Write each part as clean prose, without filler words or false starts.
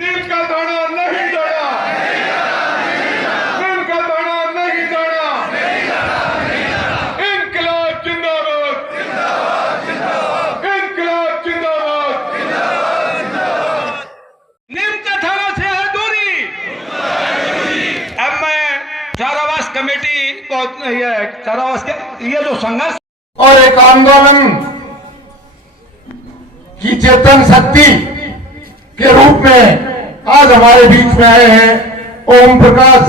दिल का दाना नहीं जड़ा, दिल का दाना नहीं जड़ा। इनकलाब जिंदाबाद, इनकलाब जिंदाबाद। नीम का थाना से है दूरी। अब मैं चारावास कमेटी को चारावास के ये जो संघर्ष और एक आंदोलन की चेतन शक्ति के रूप में आज हमारे बीच में आए हैं ओम प्रकाश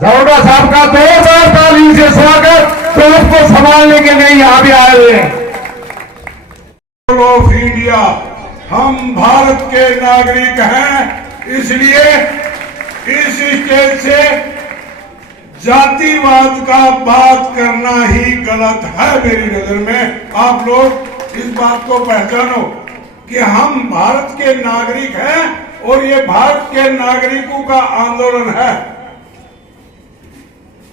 झरोडा साहब का जोरदार ताली से स्वागत। तो उसको संभालने के लिए यहाँ भी आए हुए हैं। ऑफ इंडिया, हम भारत के नागरिक हैं, इसलिए इस स्टेज से जातिवाद का बात करना ही गलत है मेरी नजर में। आप लोग इस बात को पहचानो कि हम भारत के नागरिक हैं और ये भारत के नागरिकों का आंदोलन है।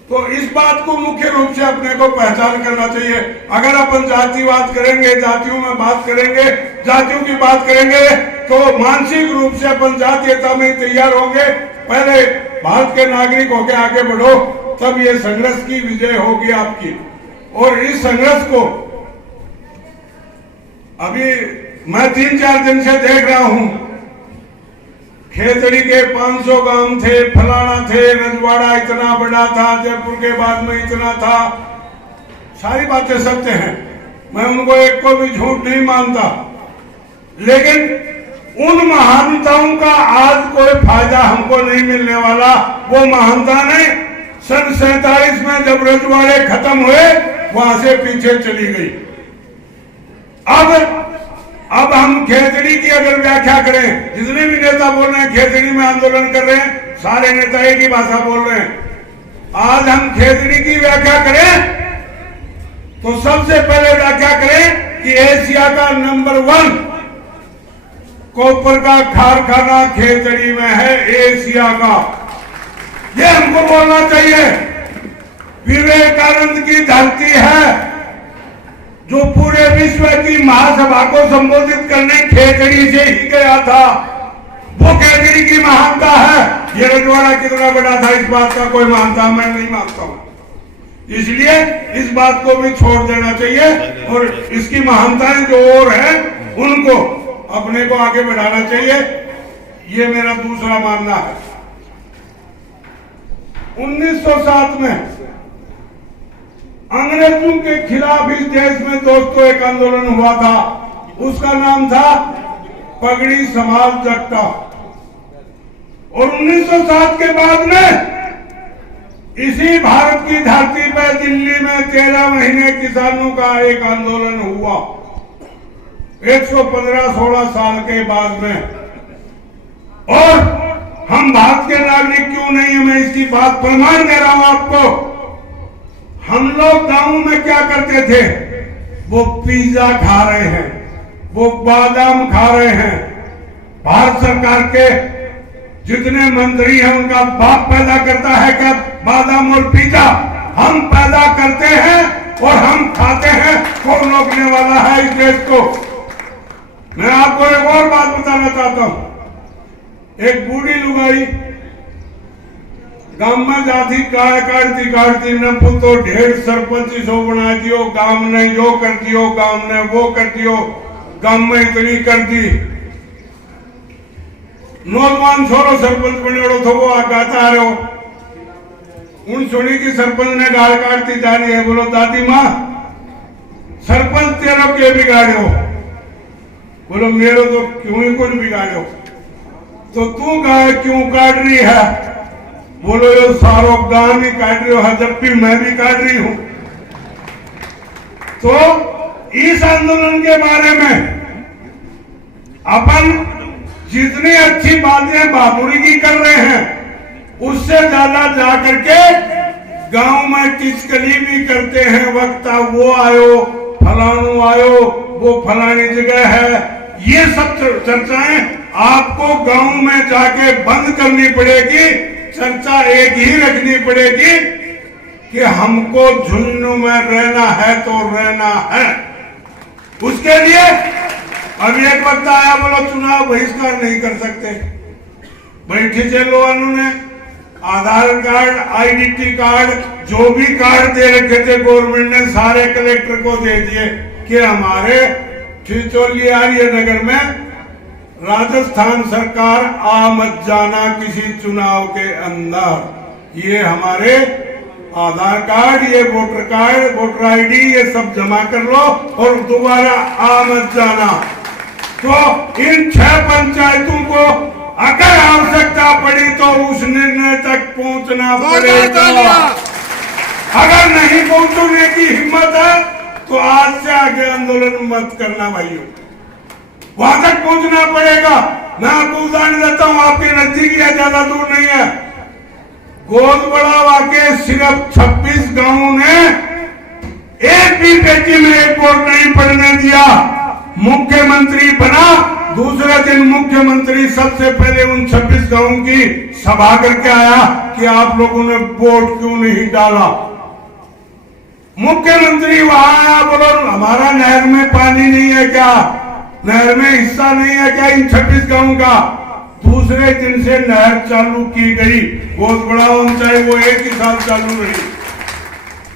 तो इस बात को मुख्य रूप से अपने को पहचान करना चाहिए। अगर अपन जातिवाद करेंगे, जातियों में बात करेंगे, जातियों की बात करेंगे, तो मानसिक रूप से अपन जातीयता में तैयार होंगे। पहले भारत के नागरिक होकर आगे बढ़ो, तब ये संघर्ष की विजय होगी आपकी। और इस संघर्ष को अभी मैं 3-4 दिन से देख रहा हूं। खेतड़ी के 500 गांव थे, फलाना थे, रजवाड़ा इतना बड़ा था, जयपुर के बाद में इतना था। सारी बातें सत्य हैं, मैं उनको एक को भी झूठ नहीं मानता। लेकिन उन महानताओं का आज कोई फायदा हमको नहीं मिलने वाला। वो महानता ने सन 47 में जब रजवाड़े खत्म हुए, वहां से पीछे चली गई। अब हम खेतड़ी की अगर व्याख्या करें, जितने भी नेता बोल रहे हैं खेतड़ी में आंदोलन कर रहे हैं, सारे नेता एक ही भाषा बोल रहे हैं। आज हम खेतड़ी की व्याख्या करें तो सबसे पहले व्याख्या करें कि एशिया का नंबर 1 कॉपर का कारखाना खेतड़ी में है, एशिया का। ये हमको बोलना चाहिए। विवेकानंद की धरती है जो पूरे विश्व की महासभा को संबोधित करने खेतड़ी से ही गया था। वो खेतड़ी की महानता है। ये रजवाड़ा कितना बड़ा था, इस बात का कोई महानता मैं नहीं मानता हूं। इसलिए इस बात को भी छोड़ देना चाहिए और इसकी महानताएं जो और है उनको अपने को आगे बढ़ाना चाहिए। ये मेरा दूसरा मानना है। 1907 में अंग्रेजों के खिलाफ इस देश में दोस्तों एक आंदोलन हुआ था। उसका नाम था पगड़ी संभाल जट्टा। और 1907 के बाद में इसी भारत की धरती पर दिल्ली में 13 महीने किसानों का एक आंदोलन हुआ, 115-16 साल के बाद में। और हम भारत के नागरिक क्यों नहीं है, मैं इसकी बात प्रमाण दे रहा हूं आपको। हम लोग गांव में क्या करते थे, वो पिज्जा खा रहे हैं, वो बादाम खा रहे हैं। भारत सरकार के जितने मंत्री हैं उनका बाप पैदा करता है क्या बादाम और पिज्जा? हम पैदा करते हैं और हम खाते हैं। कौन रोकने वाला है इस देश को? मैं आपको एक और बात बताना चाहता हूं। एक बूढ़ी लुगाई गांव में जाती काटती न पुतो ढेर सरपंच सो बना दियो, गांव ने यो कर दियो, गांव ने वो कर दियो, गांव में इतनी कर दी। नौजवान छोरो सरपंच बने तो वो गाता आ रहे हो। उन सुनी की सरपंच ने गाल काटती जा रही है। बोलो दादी माँ, सरपंच तेरा क्या बिगाड़े हो? बोलो मेरे तो क्यों ही कुछ बिगाड़े हो। तो तू गाय क्यों काट रही है? बोलो ये सारो गांव ही काट रही हो, जब भी मैं भी काट रही हूं। तो इस आंदोलन के बारे में अपन जितनी अच्छी बातें बहादुरी की कर रहे हैं, उससे ज्यादा जाकर के गांव में किचकली भी करते हैं। वक्त वो आयो, फलानु आयो, वो फलानी जगह है। ये सब चर्चाएं आपको गांव में जाके बंद करनी पड़ेगी। चर्चा एक ही रखनी पड़ेगी कि हमको झुंझुनू में रहना है तो रहना है। उसके लिए अब एक वक्त आया बोलो चुनाव बहिष्कार नहीं कर सकते। बैठी चलो उन्होंने आधार कार्ड, आईडेंटिटी कार्ड, जो भी कार्ड दे रखे थे गवर्नमेंट ने सारे कलेक्टर को दे दिए कि हमारे ठिठोलिया नगर में राजस्थान सरकार आ मत जाना किसी चुनाव के अंदर। ये हमारे आधार कार्ड, ये वोटर कार्ड, वोटर आईडी, ये सब जमा कर लो और दोबारा आ मत जाना। तो इन 6 पंचायतों को अगर आवश्यकता पड़ी तो उस निर्णय तक पहुंचना पड़ेगा। अगर नहीं पहुंचने की हिम्मत है तो आज से आगे आंदोलन मत करना भाइयों, वहां तक पहुंचना पड़ेगा। मैं आपको उदाहरण देता हूं, आपके नजदीक या ज्यादा दूर नहीं है। गोदबड़ा के सिर्फ 26 गांवों ने एक भी बेटी में एक वोट नहीं पड़ने दिया। मुख्यमंत्री बना, दूसरे दिन मुख्यमंत्री सबसे पहले उन 26 गांवों की सभा करके आया कि आप लोगों ने वोट क्यों नहीं डाला। मुख्यमंत्री वहां आया, बोलो हमारा नहर में पानी नहीं है क्या, नहर में हिस्सा नहीं है क्या इन 26 गांवों का। दूसरे दिन से नहर चालू की गई, बहुत बड़ा चाहे वो एक ही साल चालू रही।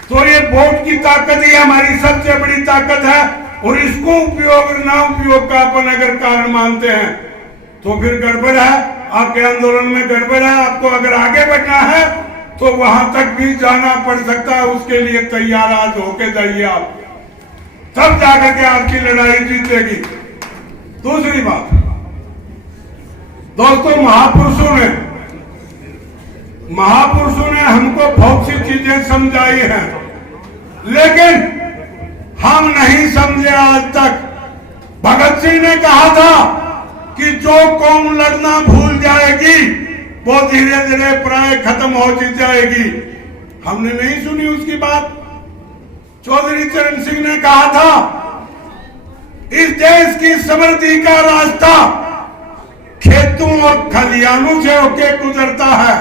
तो ये वोट की ताकत ही हमारी सबसे बड़ी ताकत है और इसको उपयोग ना उपयोग का अपन अगर कारण मानते हैं तो फिर गड़बड़ है। आपके आंदोलन में गड़बड़ है। आपको अगर आगे बढ़ना है तो वहां तक भी जाना पड़ सकता है, उसके लिए तैयार आज होके जाइए आप, तब जाकर के आपकी लड़ाई जीतेगी। दूसरी बात दोस्तों, महापुरुषों ने हमको बहुत सी चीजें समझाई हैं, लेकिन हम नहीं समझे आज तक। भगत सिंह ने कहा था कि जो कौम लड़ना भूल जाएगी वो धीरे धीरे प्राय खत्म होती जाएगी। हमने नहीं सुनी उसकी बात। चौधरी चरण सिंह ने कहा था इस देश की समृद्धि का रास्ता खेतों और खलिहानों से होकर गुजरता है।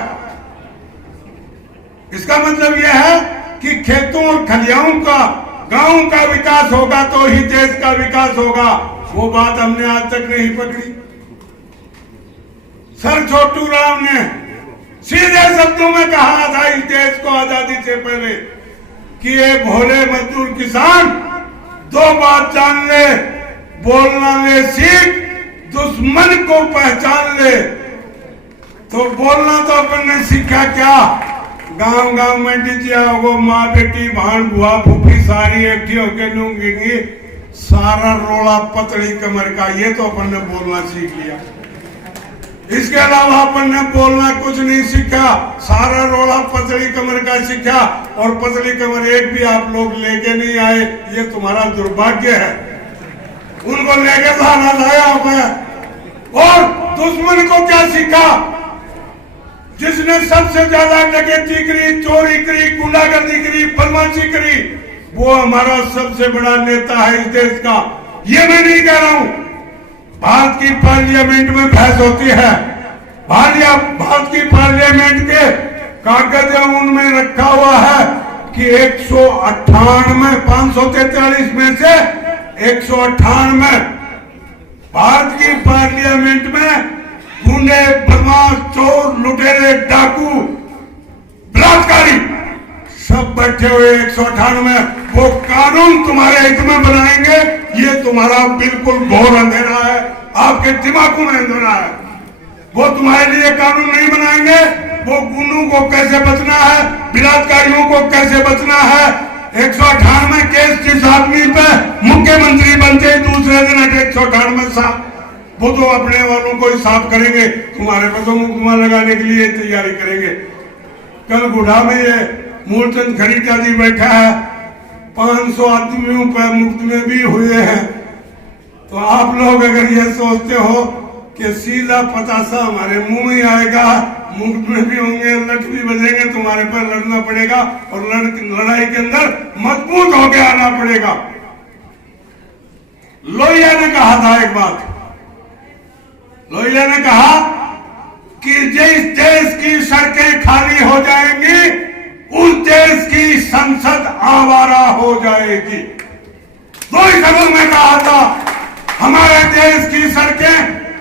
इसका मतलब यह है कि खेतों और खलिहानों का, गांव का विकास होगा तो ही देश का विकास होगा। वो बात हमने आज तक नहीं पकड़ी। सर छोटू राम ने सीधे शब्दों में कहा था इस देश को आजादी से पहले कि ये भोले मजदूर किसान 2 बात जान ले, बोलना ले सीख, दुश्मन को पहचान ले। तो बोलना तो अपन ने सीखा क्या, गांव गांव में डिजिया वो माँ बेटी भाण बुआ फूफी सारी एकठी होके लूंगी, सारा रोला पतली कमर का, ये तो अपन ने बोलना सीख लिया। इसके अलावा अपन ने बोलना कुछ नहीं सीखा, सारा रोला पतली कमर का सीखा। और पतली कमर एक भी आप लोग लेके नहीं आए, ये तुम्हारा दुर्भाग्य है। उनको लेके जाना था आपने। और दुश्मन को क्या सीखा, जिसने सबसे ज्यादा डकैती करी, चोरी करी, गुंडागर्दी करी, बदमाशी करी, वो हमारा सबसे बड़ा नेता है इस देश का। ये मैं नहीं कह रहा हूं। भारत की पार्लियामेंट में बहस होती है, भारत की पार्लियामेंट के कागज उनमें रखा हुआ है कि 198 543 में से 198 भारत की पार्लियामेंट में गुंडे, बदमाश, चोर, लुटेरे, डाकू, बलात्कारी सब बैठे हुए 198। वो कानून तुम्हारे हित में बनाएंगे, ये तुम्हारा बिल्कुल घोर अंधेरा है, आपके दिमागों में अंधेरा है। वो तुम्हारे लिए कानून नहीं बनाएंगे। वो गुंडों को कैसे बचना है, बलात्कारियों को कैसे बचना है। 198 केस जिस आदमी पे मुख्यमंत्री बनते दूसरे दिन 198 साहब, वो तो अपने वालों को ही साफ करेंगे, तुम्हारे पे तो मुकदमा लगाने के लिए तैयारी करेंगे। कल गुढ़ा में ये मूलचंद खरीटा जी बैठा है, 500 आदमियों पर मुकदमे भी हुए हैं। तो आप लोग अगर ये सोचते हो कि सीधा पतासा हमारे मुंह में आएगा, मुकदमे भी होंगे, लठ भी बजेंगे, तुम्हारे पर लड़ना पड़ेगा और लड़ाई के अंदर मजबूत होकर आना पड़ेगा। लोहिया ने कहा था एक बात, लोहिया ने कहा कि जिस देश की सड़कें खाली हो जाएंगी उस देश की संसद आवारा हो जाएगी। 2 ही शब्दों में कहा था हमारे देश की सड़कें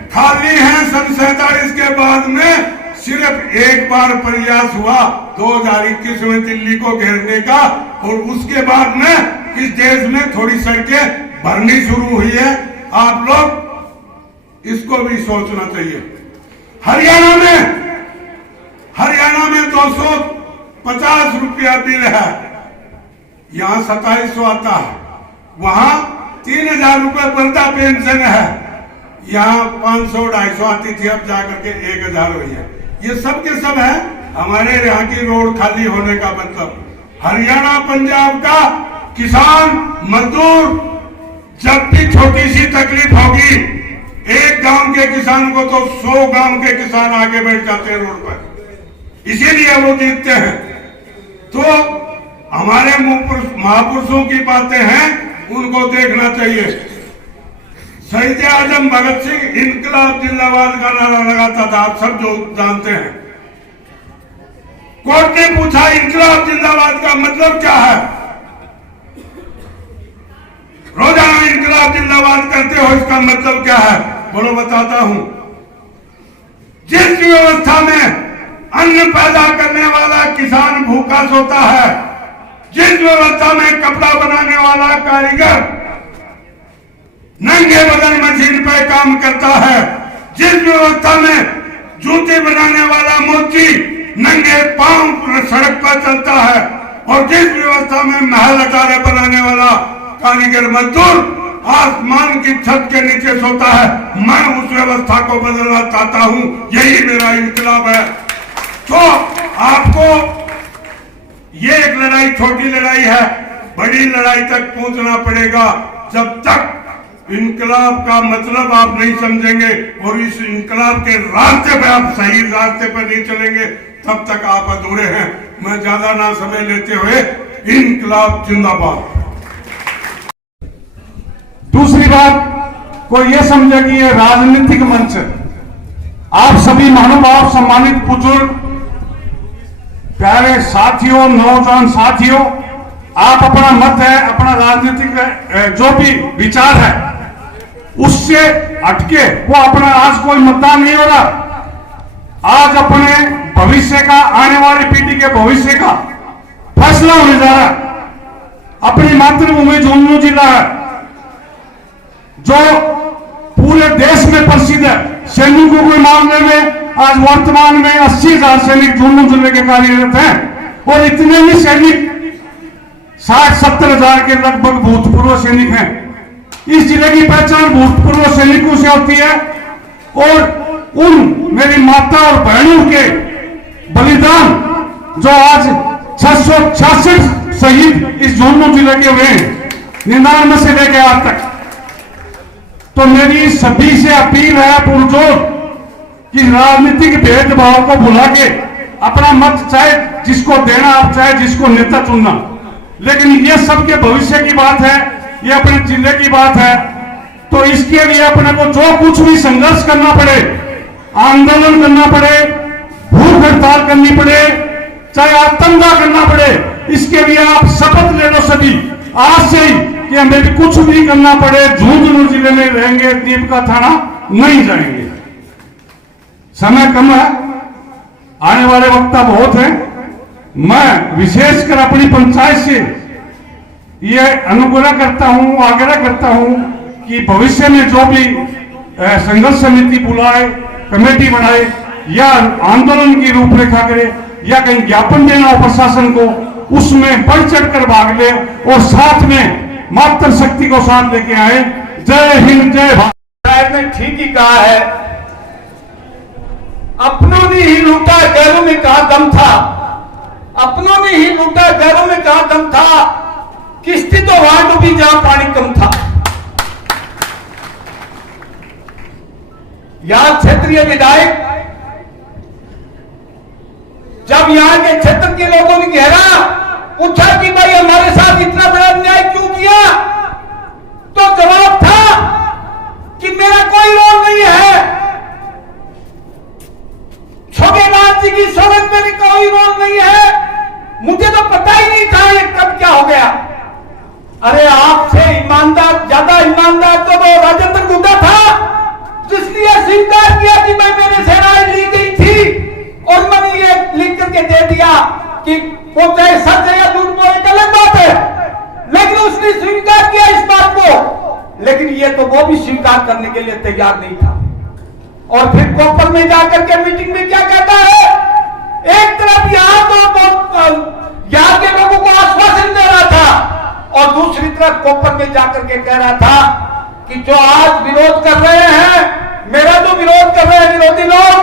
खाली हैं। सन 47 के बाद में सिर्फ एक बार प्रयास हुआ 2021 में दिल्ली को घेरने का, और उसके बाद में इस देश में थोड़ी सड़कें भरनी शुरू हुई है। आप लोग इसको भी सोचना चाहिए। हरियाणा में 250 रुपया बिल है, यहाँ 2700 आता है। वहां 3000 रुपये वृद्धा पेंशन है, यहाँ 500-250 आती थी, अब जाकर के 1000 हुई है। ये सब के सब है हमारे यहाँ की रोड खाली होने का मतलब। हरियाणा पंजाब का किसान मजदूर जब भी छोटी सी तकलीफ होगी, एक गांव के किसान को तो 100 गांव के किसान आगे बैठ जाते हैं रोड पर, इसीलिए वो जीतते हैं। तो हमारे महापुरुषों की बातें हैं, उनको देखना चाहिए। शहीद आजम भगत सिंह इनकलाब जिंदाबाद का नारा लगाता था, आप सब जो जानते हैं। कोर्ट ने पूछा इनकलाब जिंदाबाद का मतलब क्या है? रोजाना इनकलाब जिंदाबाद करते हो, इसका मतलब क्या है? बोलो बताता हूं। जिस व्यवस्था में अन्न पैदा करने वाला किसान भूखा सोता है, जिस व्यवस्था में कपड़ा बनाने वाला कारीगर नंगे बदन मशीन पे काम करता है, जिस व्यवस्था में जूते बनाने वाला मोची नंगे पांव सड़क पर चलता है, और जिस व्यवस्था में महल अटारे बनाने वाला कारीगर मजदूर आसमान की छत के नीचे सोता है, मैं उस व्यवस्था को बदलना चाहता हूं। यही मेरा इनकलाब है। तो आपको ये एक लड़ाई छोटी लड़ाई है, बड़ी लड़ाई तक पहुंचना पड़ेगा। जब तक इनकलाब का मतलब आप नहीं समझेंगे और इस इनकलाब के रास्ते पे आप सही रास्ते पर नहीं चलेंगे, तब तक आप अधूरे हैं। मैं ज्यादा ना समय लेते हुए इनकलाब जिंदाबाद। दूसरी बात, कोई ये समझे कि ये राजनीतिक मंच है। आप सभी महानुभाव, सम्मानित बुजुर्ग, प्यारे साथियों, नौजवान साथियों, आप अपना मत है, अपना राजनीतिक जो भी विचार है उससे हटके, वो अपना आज कोई मुद्दा नहीं हो रहा। आज अपने भविष्य का, आने वाली पीढ़ी के भविष्य का फैसला होने जा रहा है। अपनी मातृभूमि झुंझुनू जिला है जो पूरे देश में प्रसिद्ध है। सैनिकों के मामले में आज वर्तमान में 80,000 सैनिक झुंझुनू जिले के कार्यरत हैं, और इतने ही सैनिक 60-70 हजार के लगभग भूतपूर्व सैनिक हैं। इस जिले की पहचान भूतपूर्व सैनिकों से होती है, और उन मेरी माता और बहनों के बलिदान जो आज 666 शहीद इस झुंझुनू जिले के हुए हैं 99 से लेकर आज तक। तो मेरी सभी से अपील है पुरजोर कि राजनीतिक भेदभाव को भुला के अपना मत, चाहे जिसको देना आप, चाहे जिसको नेता चुनना, लेकिन ये सबके भविष्य की बात है, ये अपने जिले की बात है। तो इसके लिए अपने को जो कुछ भी संघर्ष करना पड़े, आंदोलन करना पड़े, भूख हड़ताल करनी पड़े, चाहे आतंका करना पड़े, इसके लिए आप शपथ ले लो सभी आज से ही कि हमें भी कुछ भी करना पड़े झुंझुनू जिले में रहेंगे, दीपका थाना नहीं जाएंगे। समय कम है, आने वाले वक्त बहुत है। मैं विशेषकर अपनी पंचायत से ये अनुग्रह करता हूं, आग्रह करता हूं कि भविष्य में जो भी संघर्ष समिति बुलाए, कमेटी बनाए, या आंदोलन की रूपरेखा करे, या कहीं ज्ञापन देना हो प्रशासन को, उसमें बढ़ चढ़कर भाग ले और साथ में मातृ शक्ति को साथ लेके आए। जय हिंद, जय भारत। ने ठीक ही कहा है, अपनों ने ही लूटा, गैरों में कहा दम था। अपनों ने ही लूटा, गैरों में कहा दम था। किश्ती तो वहां डूबी जहां पानी कम था। यहां क्षेत्रीय विधायक जब यहां के क्षेत्र के लोगों ने घेरा, पूछा कि भाई हमारे साथ इतना बड़ा अन्याय क्यों किया, तो जवाब था कि मेरा कोई रोल नहीं है, शोभेनाथ जी की सौगंध में कोई रोल नहीं है, मुझे तो पता ही नहीं था ये कब क्या हो गया। अरे आपसे ईमानदार, ज्यादा ईमानदार तो वो राजेंद्र गुड्डा था, जिसने ये स्वीकार किया कि भाई मेरे से राय ली गई थी और मैंने ये लिख करके दे दिया कि वो चाहे सच है या झूठ बोले गलत बात है, लेकिन उसने स्वीकार किया इस बात को। लेकिन ये तो वो भी स्वीकार करने के लिए तैयार नहीं था। और फिर कोपर में जाकर के मीटिंग में क्या कहता है, एक तरफ यहां यहाँ के लोगों को आश्वासन दे रहा था और दूसरी तरफ कोपर में जाकर के कह रहा था कि जो आज विरोध कर रहे हैं, मेरा जो विरोध कर रहे हैं विरोधी लोग,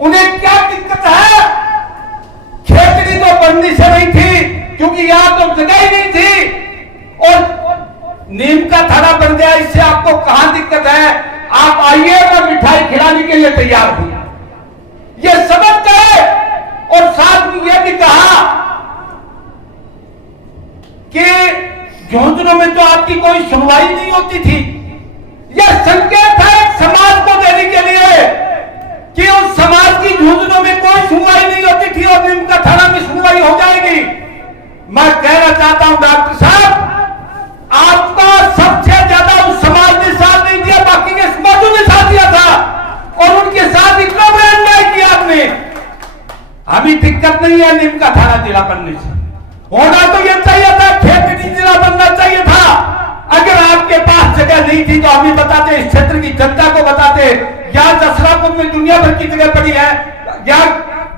उन्हें क्या दिक्कत है। खेतड़ी तो बननी से नहीं थी क्योंकि यहां तो जगह ही नहीं थी और नीम का थाना बन गया, इससे आपको कहां दिक्कत है, आप आइए, मैं मिठाई खिलाने के लिए तैयार हूं। यह सबक है। और साथ में यह भी कहा कि झुंझुनू में तो आपकी कोई सुनवाई नहीं होती थी। यह संकेत है समाज को देने के लिए कि उस समाज की झुंझुनू में कोई सुनवाई नहीं होती थी और नीम का थाना में सुनवाई हो जाएगी। मैं कहना चाहता हूं डॉक्टर साहब, आपका सबसे ज्यादा उस समाज ने साथ नहीं दिया, बाकी के समाजों ने साथ दिया था और उनके साथ इतना बड़ा अन्याय किया आपने। हमें दिक्कत नहीं है नीम का थाना जिला बनने से, होना तो यह चाहिए था, खेतड़ी जिला बनना चाहिए था। अगर आपके पास जगह नहीं थी तो हमें बताते, इस क्षेत्र की जनता को बताते। या जसरापुर में दुनिया भर की जगह पड़ी है, या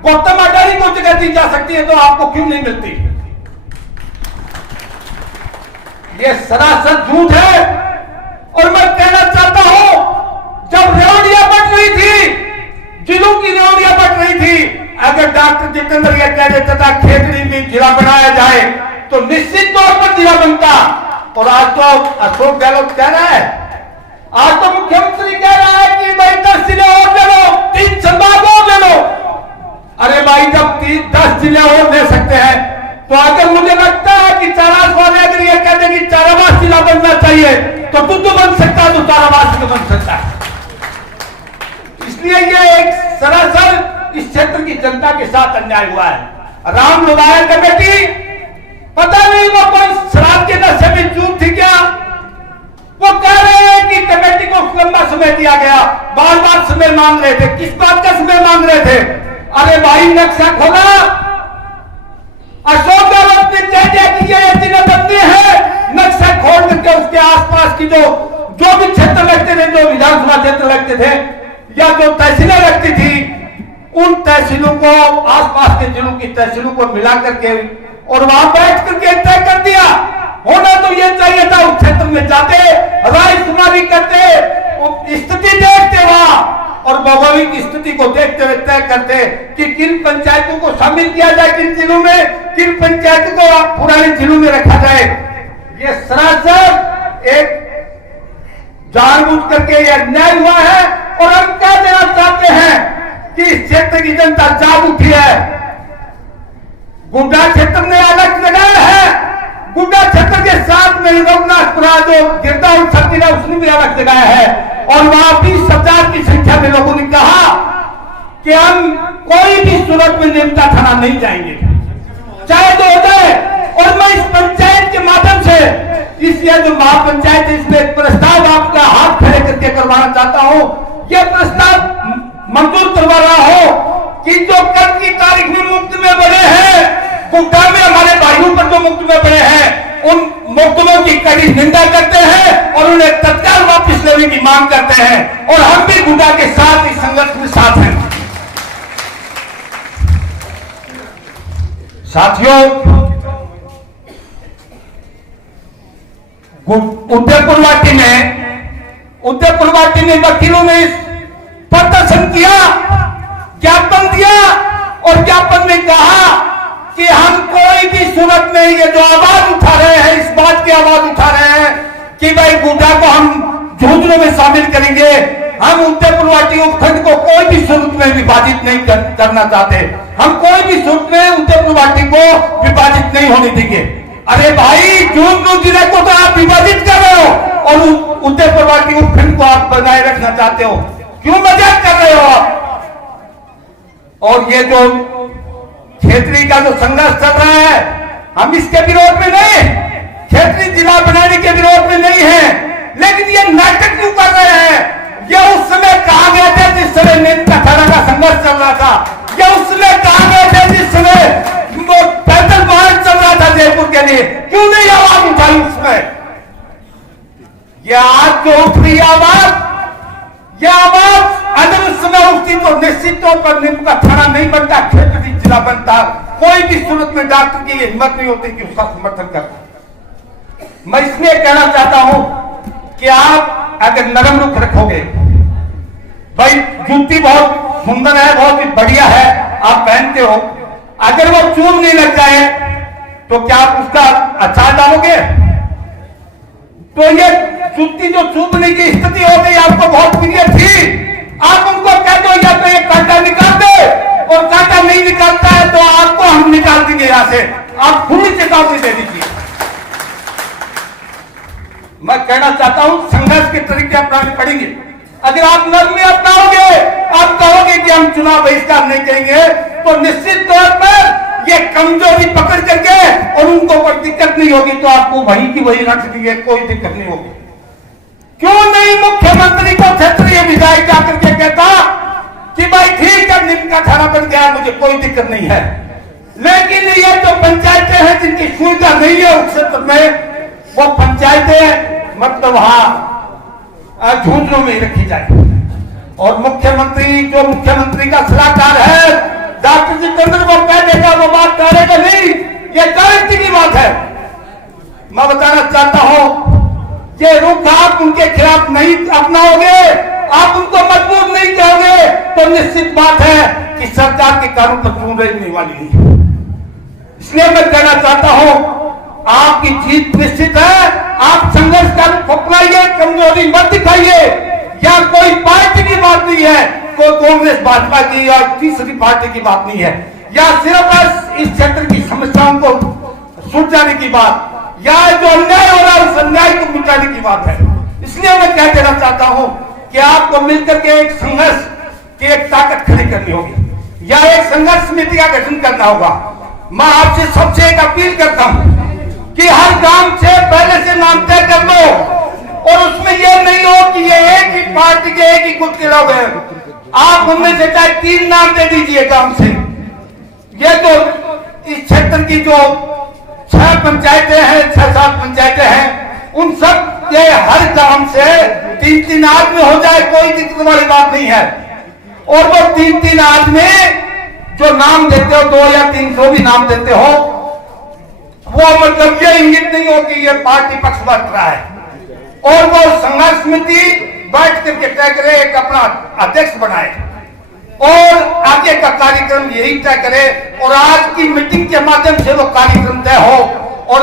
गौतम अडानी को जगह दी जा सकती है, तो आपको क्यों नहीं मिलती। ये सरासर झूठ है। और मैं कहना चाहता हूं, जब रेवड़ियां बट रही थी, जिलों की रेवड़ियां बट रही थी, अगर डॉक्टर जितेंद्र ये कह देता था खेतड़ी में जिला बनाया जाए तो निश्चित तौर पर जिला बनता। और आज तो अशोक गहलोत कह रहा है, आज तो मुख्यमंत्री कह रहा है कि भाई 10 जिले और ले लो, 3 संभाग और ले लो। अरे भाई, जब 10 जिले और ले सकते हैं तो अगर मुझे लगता है कि चारास वाले अगर ये कहते हैं कि चारावास जिला बनना चाहिए तो तू तो बन सकता है, तो चारावास तो बन सकता है। इसलिए ये एक सरासर इस क्षेत्र की जनता के साथ अन्याय हुआ है। राम लोधाया कमेटी, पता नहीं वो कोई शराब के नशे में चूक थी क्या, वो कह रहे हैं कि कमेटी को लंबा समय दिया गया, बार बार समय मांग रहे थे। किस बात का समय मांग रहे थे। अरे भाई, नक्शा खोला, अशोक गहलोत ने कह दिया कि ये जिलाबंदी है। नक्शा खोल करके उसके आसपास की जो भी क्षेत्र लगते थे, जो विधानसभा क्षेत्र लगते थे या जो तहसीलें लगती थी, उन तहसीलों को, आसपास के जिलों की तहसीलों को मिला करके और वहां बैठ करके तय कर दिया। होना तो यह चाहिए था, उस क्षेत्र में जाते, राय शुमारी करते, स्थिति देखते वहां और भौगोलिक स्थिति को देखते हुए तय करते कि किन पंचायतों को शामिल किया जाए, किन जिलों में, किन पंचायतों को पुराने जिलों में रखा जाए। ये सरासर एक जानबूझ करके यह अन्याय हुआ है। और हम क्या देना चाहते हैं कि इस क्षेत्र की जनता जाग उठी है। गुड्डा क्षेत्र ने अलग लगाया है, गुड्डा क्षेत्र के साथ में रघुनाथपुरा जो गिरदा उत्सव जिला, उसने भी अलग लगाया है। और वहां 20,000 की संख्या में लोगों ने कहा कि हम कोई भी सूरत में नीम का थाना नहीं जाएंगे, चाहे तो हो जाए। और मैं इस पंचायत के माध्यम से, इसलिए जो महापंचायत है, इसमें एक प्रस्ताव आपका हाथ खड़े करके करवाना चाहता हूं। यह प्रस्ताव मंजूर करवा रहा हो कि जो कल की तारीख में मुफ्त में बने हैं, गुड्डा में हमारे भाइयों पर जो मुफ्त में बने हैं, उन मुकदमों की कड़ी निंदा करते हैं और उन्हें तत्काल वापस लेने की मांग करते हैं। और हम भी गुड्डा के साथ इस संघर्ष में साथ हैं। साथियों, उदयपुरवाटी में वकीलों ने प्रदर्शन किया, ज्ञापन दिया और ज्ञापन में कहा कि हम कोई भी सूरत में ये जो आवाज उठा रहे हैं, इस बात की आवाज उठा रहे हैं कि भाई गुड्डा को हम झुंझुनू में शामिल करेंगे, हम उदयपुरवाटी उपखंड को कोई भी सूरत में विभाजित नहीं करना चाहते, हम कोई भी सूरत में उदयपुरवाटी को विभाजित नहीं होने देंगे। अरे भाई, झुंझुनू जिले को तो आप विभाजित कर रहे हो और उदयपुरवाटी उपखंड को आप बनाए रखना चाहते हो, क्यों मजाक कर रहे हो आप। और ये जो खेतड़ी का जो संघर्ष चल रहा है, हम इसके विरोध में नहीं, क्षेत्रीय जिला बनाने के विरोध में नहीं है, लेकिन ये नाटक क्यों कर रहे हैं? ये उस समय कहा गया था जिस समय नीम का थाना का संघर्ष चल रहा था, ये उस समय कहा गया था जिस समय वो पैदल मार्च चल रहा था जयपुर के लिए, क्यों नहीं आवाज उठाई उसमें? ये आज जो उठ रही आवाज, ये आवाज अगर उस समय उठती तो निश्चित तौर पर नीम का थाना नहीं बनता, क्षेत्रीय जिला बनता। कोई भी सूरत में डॉक्टर की हिम्मत नहीं होती कि उसका समर्थन करता। मैं इसलिए कहना चाहता हूं कि आप अगर नरम रुख रखोगे, भाई जूती बहुत सुंदर है, बहुत ही बढ़िया है, आप पहनते हो, अगर वो चूम नहीं लग जाए तो क्या आप उसका अचार डालोगे? तो ये जूती जो चूमने की स्थिति हो गई, आपको बहुत प्रिय थी, आप उनको कह दो या तो ये कांटा निकाल दे, और कांटा नहीं निकालता है तो आपको हम निकाल देंगे यहां से, आप खुली चेतावनी दे दीजिए। मैं कहना चाहता हूं संघर्ष के तरीके अपनाने पड़ेंगे। अगर आप नरमी अपनाओगे, आप कहोगे कि हम चुनाव बहिष्कार नहीं करेंगे, तो निश्चित तौर पर ये कमजोरी पकड़ करके और उनको कोई दिक्कत नहीं होगी तो आपको वही की वही रख देंगे, कोई दिक्कत नहीं होगी। क्यों नहीं मुख्यमंत्री को क्षेत्रीय विधायक जाकर के कहता कि भाई ठीक है नीम का थाना बन गया, मुझे कोई दिक्कत नहीं है, लेकिन ये जो पंचायतें हैं जिनकी सुविधा नहीं है उस क्षेत्र में, वो पंचायतें मतलब वहां झूठों में रखी जाए। और मुख्यमंत्री का सलाहकार है डॉक्टर जितेंद्र, वो कह देगा, वो बात करेगा नहीं, ये गारंटी की बात है। मैं बताना चाहता हूं ये रुख आप उनके खिलाफ नहीं अपनाओगे, आप उनको मजबूर नहीं करोगे, तो निश्चित बात है कि सरकार के कानून पर चून रहने वाली नहीं। इसलिए मैं कहना चाहता हूं आपकी जीत निश्चित है। आप संघर्ष का अपनाइए, कमजोरी मत दिखाइए। या कोई पार्टी की बात नहीं है, कोई कांग्रेस भाजपा की या तीसरी पार्टी की बात नहीं है, या सिर्फ बस इस क्षेत्र की समस्याओं को सुलझाने की बात, या जो अन्याय हो रहा है उस अन्याय को मिटाने की बात है। इसलिए मैं कह देना चाहता हूं कि आपको मिलकर के एक संघर्ष की एक ताकत खड़ी करनी होगी, या एक संघर्ष समिति का गठन करना होगा। मैं आपसे सबसे एक अपील करता हूं कि हर गांव से पहले से नाम तय कर लो, और उसमें यह नहीं हो कि ये एक ही पार्टी के एक ही गुट के लोग हैं। आप उनमें से चाहे 3 नाम दे दीजिए गांव से। ये तो इस क्षेत्र की जो 6 पंचायतें हैं, 6-7 पंचायतें हैं, उन सब के हर गांव से 3-3 आदमी हो जाए, कोई दिक्कत वाली बात नहीं है। और वो 3-3 आदमी जो नाम देते हो, 2 या 3 जो भी नाम देते हो, वो मतलब ये इंगित नहीं हो कि ये पार्टी पक्ष बन रहा है, और वो संघर्ष समिति बैठ करके तय करे, एक अपना अध्यक्ष बनाए और आगे का कार्यक्रम यही तय करे। और आज की मीटिंग के माध्यम से वो कार्यक्रम तय हो, और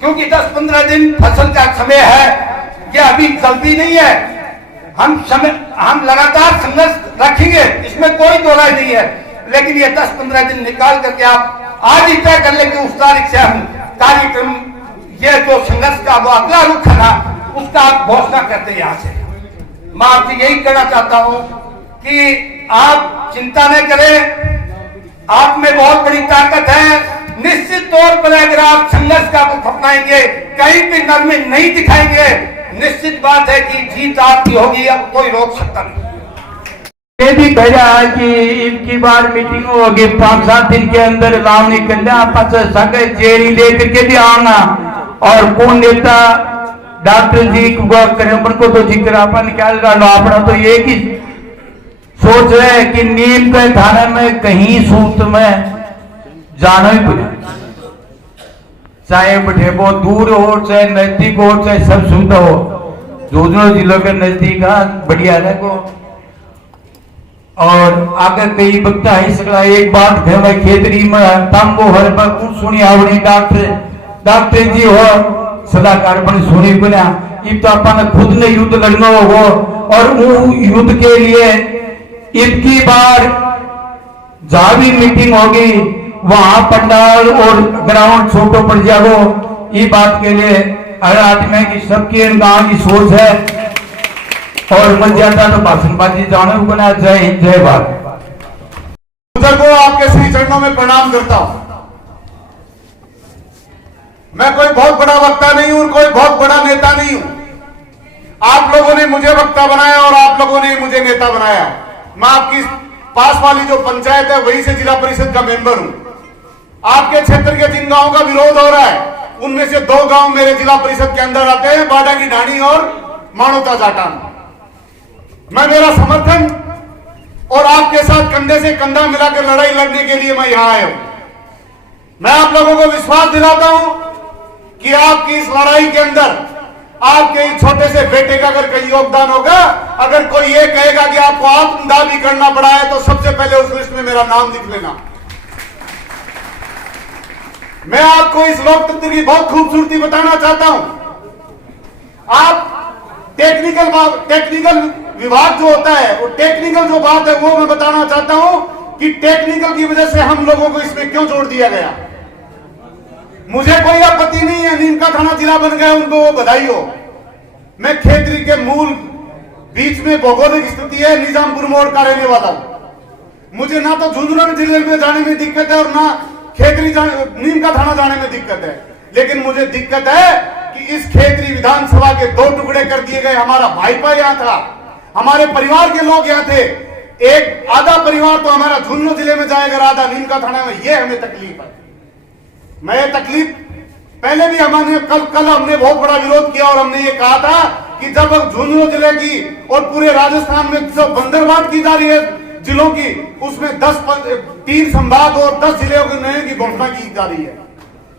क्योंकि 10-15 दिन फसल का समय है, ये अभी जल्दी नहीं है, हम लगातार संघर्ष रखेंगे, इसमें कोई दो राय नहीं है, लेकिन ये 10-15 दिन निकाल करके आप आज ही तय कर लेंगे उस तारीख से हम कार्यक्रम, ये जो संघर्ष का वो अगला रुख है ना, उसका आप घोषणा करते यहाँ से। मैं आपसे यही कहना चाहता हूं कि आप चिंता न करें, आप में बहुत बड़ी ताकत है। निश्चित तौर पर अगर आप संघर्ष का रुख अपनाएंगे, कहीं भी नरमी नहीं दिखाएंगे, निश्चित बात है कि जीत आपकी होगी, अब कोई रोक सकता नहीं। ये भी कह रहा है कि इनकी बार मीटिंग होगी 5-7 दिन के अंदर लाभ नहीं करना, आपस सगे जेरी लेकर के भी आना, और कौन नेता डॉक्टर जी को तो जिक्र अपन निकाल रहा, अपना तो एक ही सोच रहे है कि नीम के थाने में कहीं सूत्र में जाना ही पड़े, चाहे बैठे बहुत दूर हो चाहे नजदीक हो, चाहे सब सुविधा हो। झुंझुनू जिलों के नजदीक बढ़िया है को, और आगे कई बगता है सकला। एक बात है मैं खेतरी में तांबो हर पर कुछ सुनी आवड़ी डॉक्टर जी हो सलाहकार बन सुनी बना, तो अपन खुद ने युद्ध लड़ना हो, और वो युद्ध के लिए इतनी बार जहां भी मीटिंग होगी वहां पंडाल और ग्राउंड छोटो पड़ जाओ। ये बात के लिए हर आदमी की सबकी गांव की सोच है, और मत जाता तो भाषणबाजी जाने बना। जय हिंद, जय भारत। को आपके श्री चरणों में प्रणाम करता हूं। मैं कोई बहुत बड़ा वक्ता नहीं हूं, कोई बहुत बड़ा नेता नहीं हूं। आप लोगों ने मुझे वक्ता बनाया और आप लोगों ने मुझे नेता बनाया। मैं आपकी पास वाली जो पंचायत है वहीं से जिला परिषद का मेंबर हूं। आपके क्षेत्र के जिन गांवों का विरोध हो रहा है उनमें से 2 गांव मेरे जिला परिषद के अंदर आते हैं, बाडा की ढाणी और मानोता जाटान। मैं मेरा समर्थन और आपके साथ कंधे से कंधा मिलाकर लड़ाई लड़ने के लिए मैं यहां आया हूं। मैं आप लोगों को विश्वास दिलाता हूं कि आपकी इस लड़ाई के अंदर आपके इस छोटे से बेटे का अगर कहीं योगदान होगा, अगर कोई ये कहेगा कि आपको आत्मदाह भी करना पड़ा है, तो सबसे पहले उस लिस्ट में मेरा नाम लिख लेना। मैं आपको इस लोकतंत्र की बहुत खूबसूरती बताना चाहता हूं। आप टेक्निकल विभाग जो होता है, वो टेक्निकल जो बात है वो मैं बताना चाहता हूं कि टेक्निकल की वजह से हम लोगों को इसमें क्यों जोड़ दिया गया। मुझे कोई आपत्ति नहीं है, नीम का थाना जिला बन गया, उनको वो बधाई हो। मैं खेतरी के मूल बीच में भौगोलिक स्थिति है, निजामपुर मोड़ का रहने वाला हूं। मुझे ना तो झुंझुनू जिले में जाने में दिक्कत है और ना खेतरी नीम का थाना जाने में दिक्कत है। लेकिन मुझे दिक्कत है कि इस खेतरी विधानसभा के 2 टुकड़े कर दिए गए। हमारा भाईपा यहां था, हमारे परिवार के लोग यहां थे। एक आधा परिवार तो हमारा झुंझुनू जिले में जाएगा, आधा नीम का थाना में। यह हमें तकलीफ है। मैं ये तकलीफ पहले भी कल हमने बहुत बड़ा विरोध किया और हमने ये कहा था कि जब झुंझुनू जिले की और पूरे राजस्थान में जो बंदरबांट की जा रही है जिलों की, उसमें 3 संभाग और 10 जिले की घोषणा की जा रही है।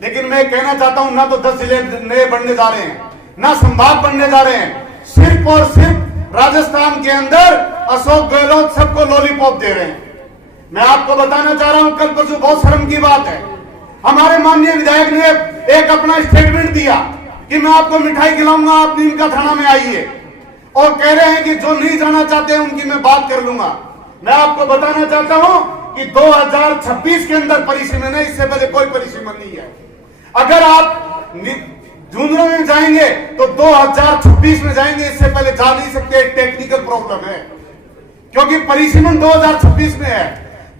लेकिन मैं कहना चाहता हूं, ना तो 10 जिले नए बनने जा रहे हैं, ना संभाग बनने जा रहे हैं। सिर्फ और सिर्फ राजस्थान के अंदर अशोक गहलोत सबको लॉलीपॉप दे रहे हैं। मैं आपको बताना चाह रहा हूं, कल परसों बहुत शर्म की बात है, हमारे माननीय विधायक ने एक अपना स्टेटमेंट दिया कि मैं आपको मिठाई खिलाऊंगा, आप नीम का थाना में आइए, और कह रहे हैं कि जो नहीं जाना चाहते हैं उनकी मैं बात कर लूंगा। मैं आपको बताना चाहता हूं कि 2026 के अंदर परिसीमन है, इससे पहले कोई परिसीमन नहीं है। अगर आप झुंझुनू में जाएंगे तो 2026 में जाएंगे, इससे पहले जा नहीं सकते। टेक्निकल प्रॉब्लम है क्योंकि परिसीमन 2026 में है।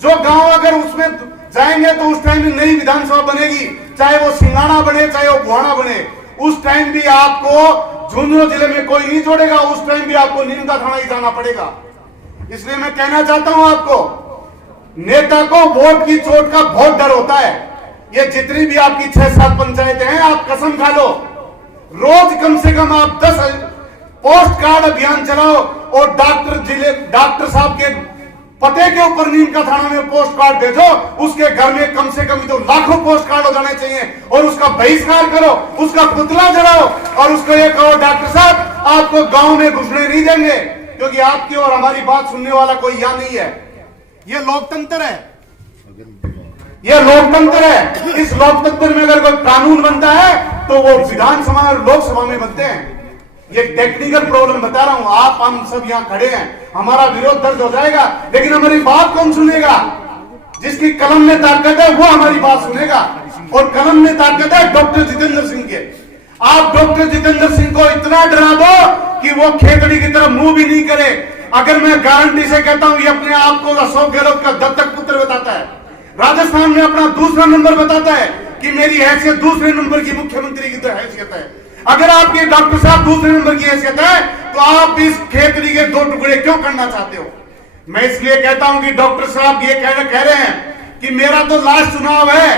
जो गांव अगर उसमें जाएंगे तो उस टाइम में नई विधानसभा बनेगी, चाहे वो सिंगाना बने चाहे वो बुहाना बने, उस टाइम भी आपको झुंझुनू जिले में कोई नहीं जोड़ेगा, उस टाइम भी आपको नीम का थाना ही जाना पड़ेगा। इसलिए मैं कहना चाहता हूं आपको, नेता को वोट की चोट का बहुत डर होता है। ये जितनी भी आपकी 6-7 पंचायतें हैं, आप कसम खा लो, रोज कम से कम आप 10 पोस्ट कार्ड अभियान चलाओ और डॉक्टर साहब के पते के ऊपर नीम का थाना में पोस्ट कार्ड भेजो। उसके घर में कम से कम तो लाखों पोस्ट कार्ड हो जाने चाहिए और उसका बहिष्कार करो, उसका पुतला जलाओ और उसको ये कहो डॉक्टर साहब आपको गांव में घुसने नहीं देंगे, क्योंकि आपकी और हमारी बात सुनने वाला कोई यहां नहीं है। ये लोकतंत्र है, ये लोकतंत्र है। इस लोकतंत्र में अगर कोई कानून बनता है तो वो विधानसभा और लोकसभा में बनते हैं। ये टेक्निकल प्रॉब्लम बता रहा हूं। आप हम सब यहां खड़े हैं, हमारा विरोध दर्ज हो जाएगा, लेकिन हमारी बात कौन सुनेगा? जिसकी कलम में ताकत है वो हमारी बात सुनेगा, और कलम में ताकत है डॉक्टर जितेंद्र सिंह के। आप डॉक्टर जितेंद्र सिंह को इतना डरा दो कि वो खेतड़ी की तरफ मुंह भी नहीं करे। अगर मैं गारंटी से कहता हूं, ये अपने आप को अशोक गहलोत का दत्तक पुत्र बताता है, राजस्थान में अपना दूसरा नंबर बताता है कि मेरी हैसियत दूसरे नंबर की मुख्यमंत्री की तो हैसियत है। अगर आपके डॉक्टर साहब दूसरे नंबर की हैसियत है तो आप इस खेतड़ी के 2 टुकड़े क्यों करना चाहते हो? मैं इसलिए कहता हूं कि डॉक्टर साहब ये कह रहे हैं कि मेरा तो लास्ट चुनाव है,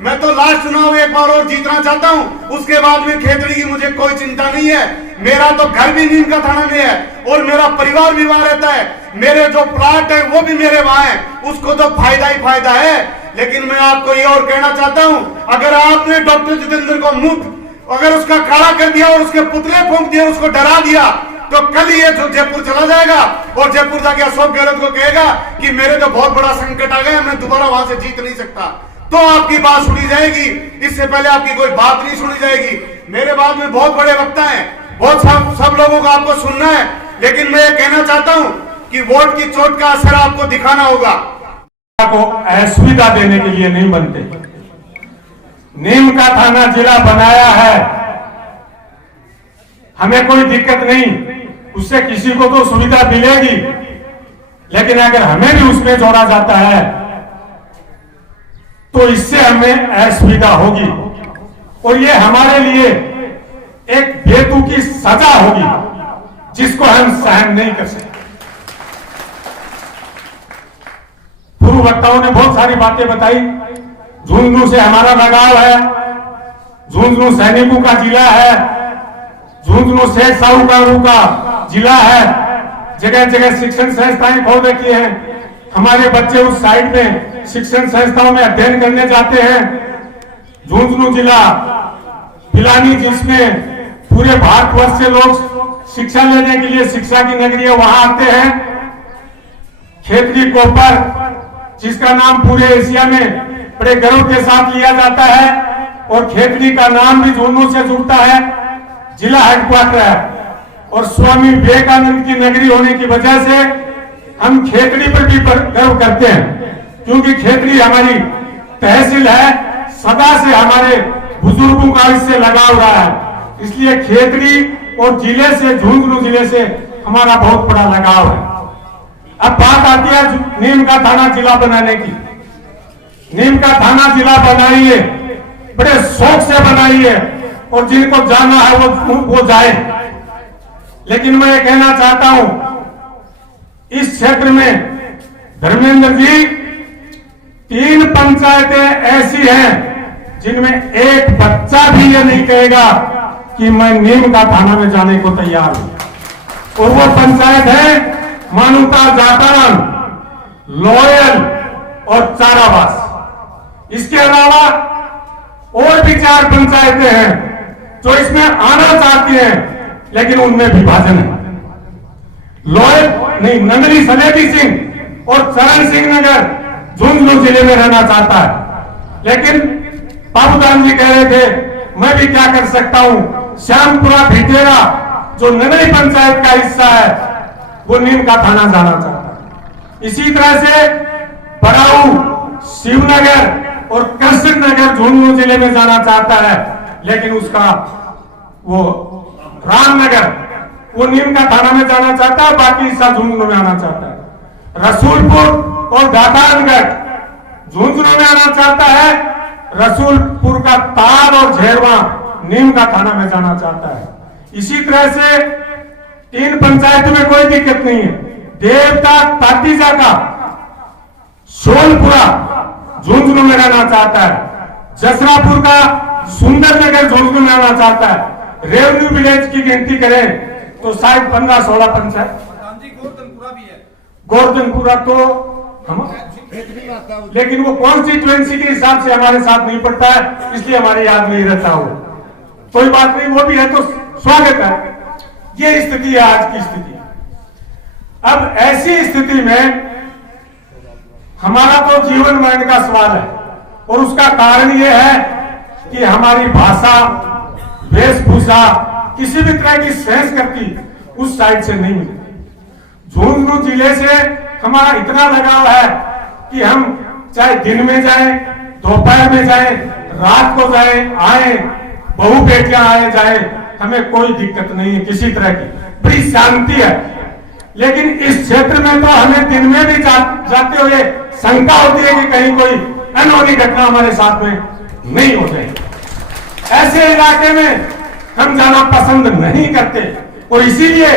मैं तो लास्ट चुनाव एक बार और जीतना चाहता हूं, उसके बाद में खेतड़ी की मुझे कोई चिंता नहीं है। मेरा तो घर भी नीम का थाना में है और मेरा परिवार भी वहां रहता है, मेरे जो प्लाट है वो भी मेरे वहां है, उसको तो फायदा ही फायदा है। लेकिन मैं आपको ये और कहना चाहता हूं, अगर आपने डॉक्टर जितेंद्र को मुंह अगर उसका काला कर दिया और उसके पुतले फूंक दिए, उसको डरा दिया, तो कल ये जो जयपुर चला जाएगा और जयपुर जाके अशोक गहलोत को कहेगा कि मेरे तो बहुत बड़ा संकट आ गया, मैं दोबारा वहां से जीत नहीं सकता, तो आपकी बात सुनी जाएगी। इससे पहले आपकी कोई बात नहीं सुनी जाएगी। मेरे बाद में बहुत बड़े वक्ता हैं, बहुत सब लोगों को आपको सुनना है, लेकिन मैं ये कहना चाहता हूं कि वोट की चोट का असर आपको दिखाना होगा। को असुविधा देने के लिए नहीं बनते। नीम का थाना जिला बनाया है, हमें कोई दिक्कत नहीं, उससे किसी को तो सुविधा मिलेगी, लेकिन अगर हमें भी उसमें जोड़ा जाता है तो इससे हमें असुविधा होगी। और ये हमारे लिए एक बेतुकी सजा होगी जिसको हम सहन नहीं कर सकते। पूर्व वक्ताओं ने बहुत सारी बातें बताई। झुंझुनू से हमारा लगाव है, झुंझुनू सैनिकों का जिला है, झुंझुनू शेख साहूकारों का जिला है, जगह जगह शिक्षण संस्थाएं खोल रखी हैं। हमारे बच्चे उस साइड में शिक्षण संस्थाओं में अध्ययन करने जाते हैं। झुंझुनू जिला पिलानी, जिसमें पूरे भारतवर्ष से लोग शिक्षा लेने के लिए शिक्षा की नगरी है, वहां आते हैं। खेतड़ी कोपर, जिसका नाम पूरे एशिया में बड़े गर्व के साथ लिया जाता है, और खेतड़ी का नाम भी झुंझुनू से जुड़ता है, जिला हेडक्वार्टर है। और स्वामी विवेकानंद की नगरी होने की वजह से हम खेतड़ी पर भी गर्व करते हैं, क्योंकि खेतड़ी हमारी तहसील है। सदा से हमारे बुजुर्गों का इससे लगाव रहा है, इसलिए खेतड़ी और जिले से, झुंझुनू जिले से हमारा बहुत बड़ा लगाव है। अब बात आती है नीम का थाना जिला बनाने की। नीम का थाना जिला बनाइए, बड़े शौक से बनाइए, और जिनको जाना है वो जाए। लेकिन मैं ये कहना चाहता हूं, इस क्षेत्र में धर्मेंद्र जी 3 पंचायतें ऐसी हैं जिनमें एक बच्चा भी ये नहीं कहेगा कि मैं नीम का थाना में जाने को तैयार हूं। और वो पंचायत है मानुता, जाटान, लोयल और चारावास। इसके अलावा और भी 4 पंचायतें हैं जो इसमें आना चाहती हैं, लेकिन उनमें विभाजन है। लोयल नहीं, नंगली सलेटी सिंह और चरण सिंह नगर झुंझुनू जिले में रहना चाहता है। लेकिन बाबूदान जी कह रहे थे, मैं भी क्या कर सकता हूं, श्यामपुरा भिटेरा जो नगरी पंचायत का हिस्सा है, वो नीम का थाना जाना चाहता है। इसी तरह से बड़ाऊ, शिवनगर और कृष्ण नगर झुंझुनू जिले में जाना चाहता है, लेकिन उसका वो रामनगर वो नीम का थाना में जाना चाहता है, बाकी हिस्सा झुंझुनू में आना चाहता है। रसूलपुर और घाटानगढ़ झुंझुनू में आना चाहता है, रसूलपुर का ताल और झेरवा नीम का थाना में जाना चाहता है। इसी तरह से 3 पंचायतों में कोई दिक्कत नहीं है। देवता तातीजा का सोलपुरा झुंझुनू में रहना चाहता है। जसरापुर का सुंदर नगर झुंझुनू में आना चाहता है। रेवन्यू विलेज की गिनती करें तो शायद 15-16 पंचायत। गोवर्धनपुरा तो हम, लेकिन वो कॉन्स्टिट्यूएंसी के हिसाब से हमारे साथ नहीं पड़ता है, इसलिए हमारे याद नहीं रहता हो। कोई बात नहीं, वो भी है तो स्वागत है। ये स्थिति है आज की स्थिति। अब ऐसी स्थिति में हमारा तो जीवन मरण का सवाल है, और उसका कारण यह है कि हमारी भाषा, वेशभूषा, किसी भी तरह की संस्कृति उस साइड से नहीं मिलती। झुंझुनू जिले से हमारा इतना लगाव है कि हम चाहे दिन में जाए, दोपहर में जाए, रात को जाए, आए, बहू बेटियां आए जाए, हमें कोई दिक्कत नहीं है किसी तरह की, बड़ी शांति है। लेकिन इस क्षेत्र में तो हमें दिन में भी जाते हुए शंका होती है कि कहीं कोई अनहोनी घटना हमारे साथ में नहीं हो जाए। ऐसे इलाके में हम जाना पसंद नहीं करते, और इसीलिए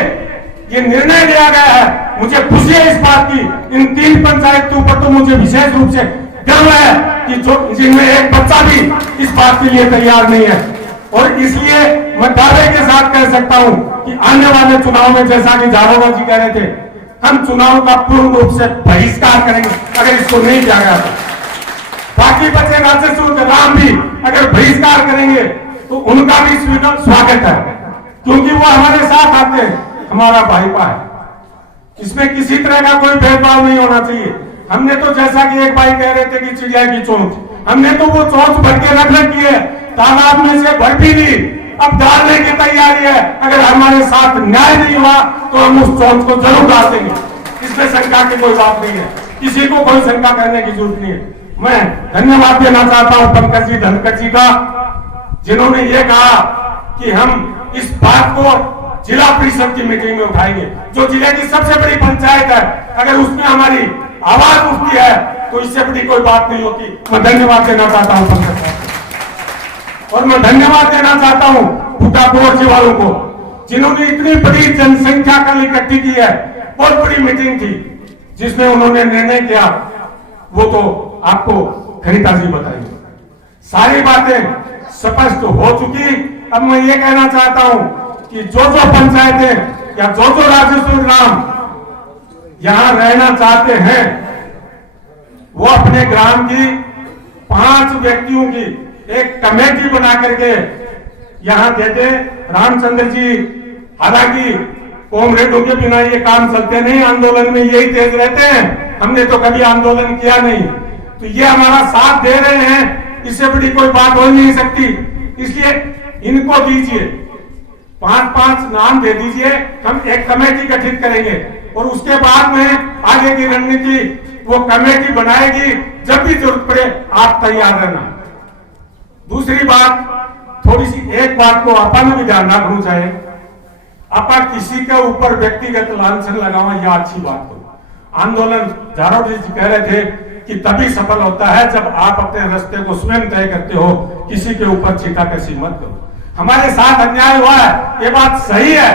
ये निर्णय लिया गया है। मुझे खुशी है इस बात की, इन 3 पंचायत के ऊपर तो मुझे विशेष रूप से गर्व है कि जो जिनमें एक बच्चा भी इस बात के लिए तैयार नहीं है। और इसलिए मैं दावे के साथ कह सकता हूं कि आने वाले चुनाव में, जैसा कि जारोगा जी कह रहे थे, हम चुनाव का पूर्ण रूप से बहिष्कार करेंगे अगर इसको नहीं किया गया तो। बाकी बच्चे राजस्व राम भी अगर बहिष्कार करेंगे तो उनका भी स्वागत है, क्योंकि वो हमारे साथ आते हैं, हमारा भाईपा है। इसमें किसी तरह का कोई भेदभाव नहीं होना चाहिए। हमने तो, जैसा कि एक भाई कह रहे थे कि चिड़िया की चोंच, हमने तो वो चोंच भर के रख रखी है, तालाब में से भर भी ली, अब डालने की तैयारी है। अगर हमारे साथ न्याय नहीं हुआ तो हम उस चोंच को जरूर डाल देंगे, इसमें शंका की कोई बात नहीं है, किसी को कोई शंका करने की जरूरत नहीं है। मैं धन्यवाद देना चाहता हूं पंकज जी, धनखड़ जी का, जिन्होंने ये कहा कि हम इस बात को जिला परिषद की मीटिंग में उठाएंगे। जो जिले की सबसे बड़ी पंचायत है, अगर उसमें हमारी आवाज उठती है तो इससे बड़ी कोई बात नहीं होती। मैं धन्यवाद देना चाहता हूं पंकज साहब। और मैं धन्यवाद देना चाहता हूं भूटा मोर्चे वालों को, जिन्होंने इतनी बड़ी जनसंख्या कल इकट्ठी की है। बहुत बड़ी मीटिंग थी जिसमें उन्होंने निर्णय किया, वो तो आपको खनीता जी बताएंगे। सारी बातें स्पष्ट हो चुकी। अब मैं ये कहना चाहता हूं कि जो पंचायतें या जो राजस्व ग्राम यहां रहना चाहते हैं, वो अपने ग्राम की 5 व्यक्तियों की एक कमेटी बना करके यहां देते। रामचंद्र जी, हालांकि कॉमरेडों के बिना ये काम चलते नहीं, आंदोलन में यही तेज रहते हैं। हमने तो कभी आंदोलन किया नहीं, तो ये हमारा साथ दे रहे हैं, इससे बड़ी कोई बात हो नहीं सकती। इसलिए इनको दीजिए, 5-5 नाम दे दीजिए, हम एक कमेटी गठित करेंगे और उसके बाद में आगे की रणनीति वो कमेटी बनाएगी। जब भी जरूरत पड़े आप तैयार रहना। दूसरी बात, थोड़ी सी एक बात को अपन भी ध्यान रखना चाहिए, अपन किसी के ऊपर व्यक्तिगत लांछन लगावा यह अच्छी बात हो। आंदोलन झाड़ू जी कह रहे थे कि तभी सफल होता है जब आप अपने रास्ते को स्वयं तय करते हो, किसी के ऊपर चीकाकशी मत करो। हमारे साथ अन्याय हुआ है, ये बात सही है,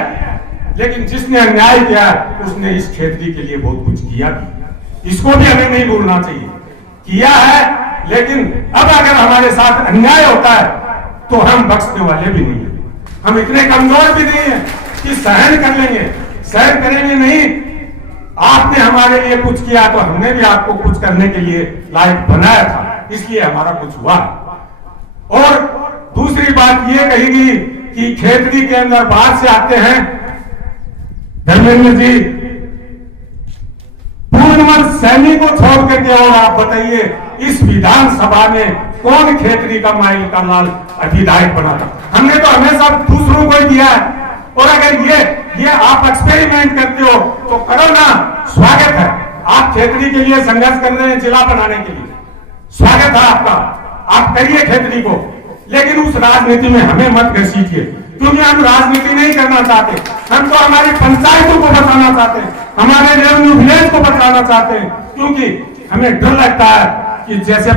लेकिन जिसने अन्याय किया है उसने इस खेती के लिए बहुत कुछ किया भी, इसको भी हमें नहीं भूलना चाहिए। किया है, लेकिन अब अगर हमारे साथ अन्याय होता है तो हम बख्शने वाले भी नहीं है। हम इतने कमजोर भी नहीं है कि सहन कर लेंगे, सहन करेंगे नहीं। आपने हमारे लिए कुछ किया तो हमने भी आपको कुछ करने के लिए लायक बनाया था, इसलिए हमारा कुछ हुआ। और दूसरी बात ये कहेगी कि खेतड़ी के अंदर बाहर से आते हैं धर्मेंद्र जी, पूर्णवंश सैनिक को छोड़ करके, और आप बताइए इस विधानसभा में कौन खेतड़ी का माइल का लाल विधायक बना था? हमने तो हमेशा दूसरों को ही दिया है। और अगर ये आप एक्सपेरिमेंट करते हो तो करो ना, स्वागत है। आप खेतड़ी के लिए संघर्ष कर रहे हैं, जिला बनाने के लिए, स्वागत है आपका, आप करिए खेतड़ी को, लेकिन उस राजनीति में हमें मत घसीटिए, क्योंकि हम राजनीति नहीं करना चाहते। हम तो हमारी पंचायतों को बचाना चाहते हैं, हमारे रेवेन्यू विलेज को बचाना चाहते हैं, क्योंकि हमें डर लगता है कि जैसे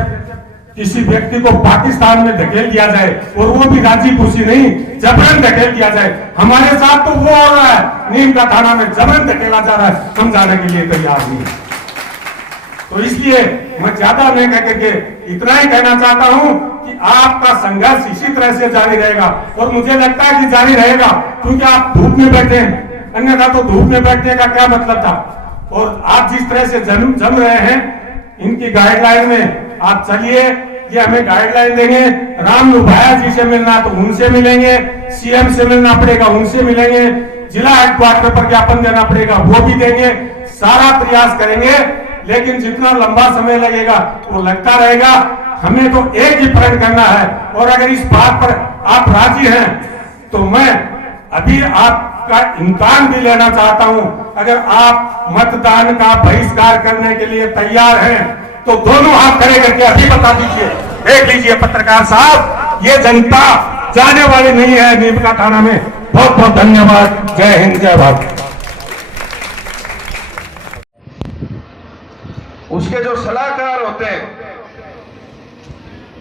किसी व्यक्ति को पाकिस्तान में धकेल दिया जाए, और वो भी राजी खुशी नहीं, जबरन धकेल दिया जाए। हमारे साथ तो वो हो रहा है, नीम का थाना में जबरन धकेला जा रहा है, हम जाने के लिए तैयार नहीं। तो इसलिए मैं ज्यादा नहीं कह करके इतना ही कहना चाहता हूं कि आपका संघर्ष इसी तरह से जारी रहेगा, और मुझे लगता है कि जारी रहेगा, क्योंकि आप धूप में बैठे हैं, अन्यथा तो धूप में बैठने का क्या मतलब था। और आप जिस तरह से जम रहे हैं, इनकी गाइडलाइन में आप चलिए, ये हमें गाइडलाइन देंगे। राम लुभाया जी से मिलना तो उनसे मिलेंगे, सीएम से मिलना पड़ेगा उनसे मिलेंगे, जिला हेडक्वार्टर पर ज्ञापन देना पड़ेगा वो भी देंगे, सारा प्रयास करेंगे। लेकिन जितना लंबा समय लगेगा वो लगता रहेगा, हमें तो एक ही प्रण करना है। और अगर इस बात पर आप राजी हैं तो मैं अभी आपका इम्तिहान भी लेना चाहता हूं। अगर आप मतदान का बहिष्कार करने के लिए तैयार हैं तो दोनों हाथ खड़े करके अभी बता दीजिए। देख लीजिए पत्रकार साहब, ये जनता जाने वाली नहीं है नीम का थाना में। बहुत बहुत धन्यवाद। जय हिंद, जय भारत। उसके जो सलाहकार होते हैं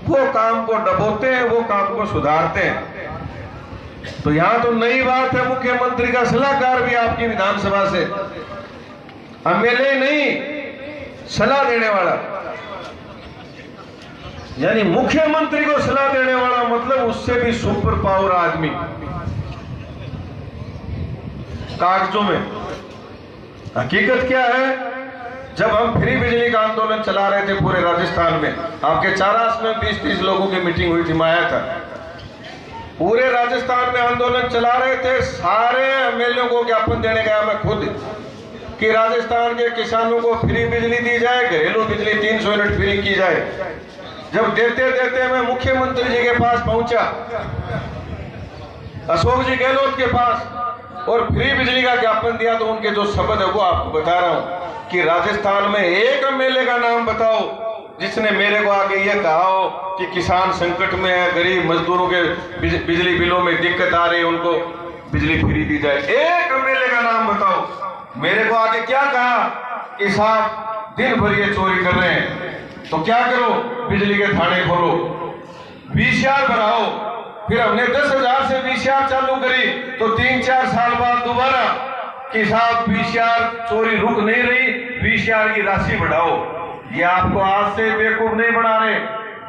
वो काम को डबोते हैं, वो काम को सुधारते हैं। तो यहां तो नई बात है, मुख्यमंत्री का सलाहकार भी आपकी विधानसभा से, एमएलए नहीं, सलाह देने वाला, यानी मुख्यमंत्री को सलाह देने वाला, मतलब उससे भी सुपर पावर आदमी कागजों में। हकीकत क्या है, जब हम फ्री बिजली का आंदोलन चला रहे थे पूरे राजस्थान में, आपके चारास में 20-30 लोगों की मीटिंग हुई थी, मैं आया था। पूरे राजस्थान में आंदोलन चला रहे थे, सारे एमएलए को ज्ञापन देने गया मैं खुद कि राजस्थान के किसानों को फ्री बिजली दी जाए, घरेलू बिजली 300 यूनिट फ्री की जाए। जब देते देते मैं मुख्यमंत्री जी के पास पहुंचा, अशोक जी गहलोत के पास, और फ्री बिजली का ज्ञापन दिया, तो उनके जो शब्द है वो आपको बता रहा हूं कि राजस्थान में एक एमएलए का नाम बताओ जिसने मेरे को आके ये कहा हो कि किसान संकट में है, गरीब मजदूरों के बिजली बिलों में दिक्कत आ रही है, उनको बिजली फ्री दी जाए। एक एमएलए का नाम बताओ। मेरे को आके क्या कहा कि साहब दिन भर ये चोरी कर रहे हैं, तो क्या करो, बिजली के थाने खोलो, VCR बनाओ, फिर हमने 10,000 से VCR चालू करी, तो 3-4 साल बाद दोबारा कि साहब VCR चोरी रुक नहीं रही, VCR की राशि बढ़ाओ। ये आपको आज से बेवकूफ नहीं बना रहे,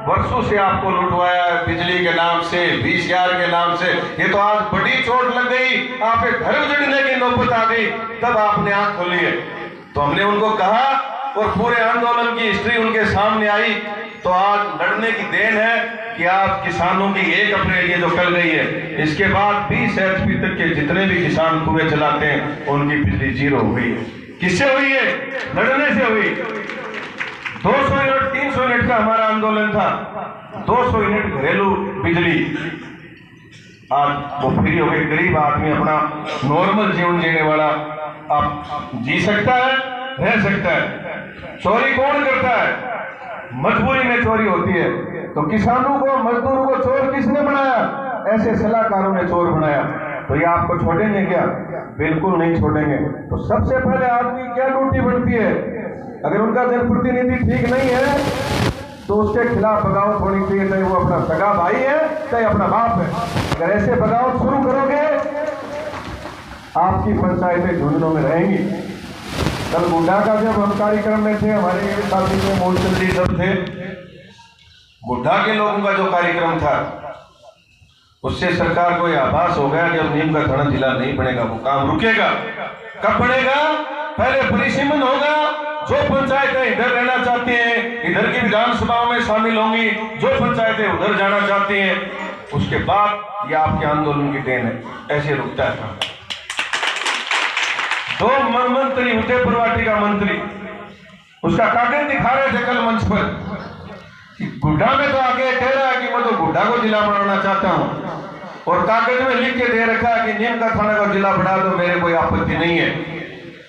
वर्षों से आपको लुटवाया है बिजली के नाम से, VCR के नाम से। ये तो आज बड़ी चोट लग गई, आप एक घर उजड़ने की नौबत आ गई, तब आपने आंख खोली है। तो हमने उनको कहा और पूरे आंदोलन की हिस्ट्री उनके सामने आई, तो आज लड़ने की देन है कि आज किसानों की 1 अप्रैल ये जो कल गई है, इसके बाद 20 HP तक के जितने भी किसान कुएं चलाते हैं उनकी बिजली 0 हो गई है। किससे हुई है? लड़ने से हुई। 200 यूनिट 300 यूनिट का हमारा आंदोलन था, 200 यूनिट घरेलू बिजली आज वो फ्री हो गई। गरीब आदमी अपना नॉर्मल जीवन जीने वाला अब जी सकता है, रह सकता है। चोरी कौन करता है? मजबूरी में चोरी होती है। तो किसानों को, मजदूरों को चोर किसने बनाया? ऐसे सलाहकारों ने चोर बनाया। तो ये आपको छोड़ेंगे क्या? बिल्कुल नहीं छोड़ेंगे। तो सबसे पहले आदमी क्या ड्यूटी बढ़ती है? अगर उनका जनप्रतिनिधि ठीक नहीं है तो उसके खिलाफ बगावत होनी चाहिए, चाहे वो अपना सगा भाई है चाहे अपना बाप है। अगर ऐसे बगावत शुरू करोगे आपकी पंचायतें झुंझुनों में रहेंगी। कल गुड्डा का जब हम कार्यक्रम में थे, हमारे साथी में मूलचंद जी सब थे, गुड्डा के लोगों का जो कार्यक्रम था उससे सरकार को यह आभास हो गया कि अब नीम का थाना जिला नहीं बनेगा, वो काम रुकेगा। कब बनेगा? पहले परिसीमन होगा। जो पंचायतें इधर रहना चाहती हैं इधर की विधानसभाओं में शामिल होंगी, जो पंचायतें उधर जाना चाहती हैं, उसके बाद ये आपके आंदोलन की देन है। ऐसे रुकता है। 2 मंत्री, उदयपुर वाटी का मंत्री, उसका कागज दिखा रहे थे कल मंच पर कि गुड्डा में तो आगे कह रहा है कि मैं तो गुड्डा को जिला बनाना चाहता हूं, और कागज में लिख के दे रखा है कि नीम का थाना का जिला बना दो, मेरे कोई आपत्ति नहीं है।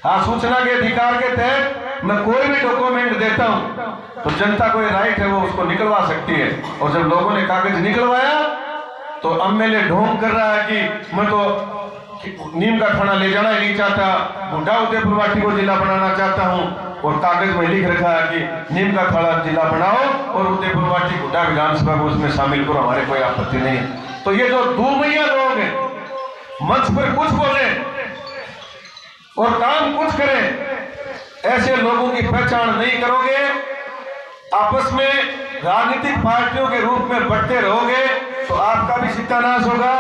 हाँ, सूचना के अधिकार के तहत मैं कोई भी डॉक्यूमेंट देता हूं तो जनता को ये राइट है, वो उसको निकलवा सकती है। और जब लोगों ने कागज निकलवाया तो MLA ढोंग कर रहा है कि मैं तो नीम का थाना ले जाना ही नहीं चाहता, गुड्डा उदयपुर वाटी को जिला बनाना चाहता हूं, और कागज में लिख रखा है कि नीम का थाना जिला बनाओ और उदयपुर वाटी गुड्डा विधानसभा को उसमें शामिल करो, हमारे कोई आपत्ति नहीं है। तो ये जो दूमैया लोग हैं, मंच पर कुछ बोले और काम कुछ करें, ऐसे लोगों की पहचान नहीं करोगे, आपस में राजनीतिक पार्टियों के रूप में बढ़ते रहोगे तो आपका भी सत्यानाश होगा,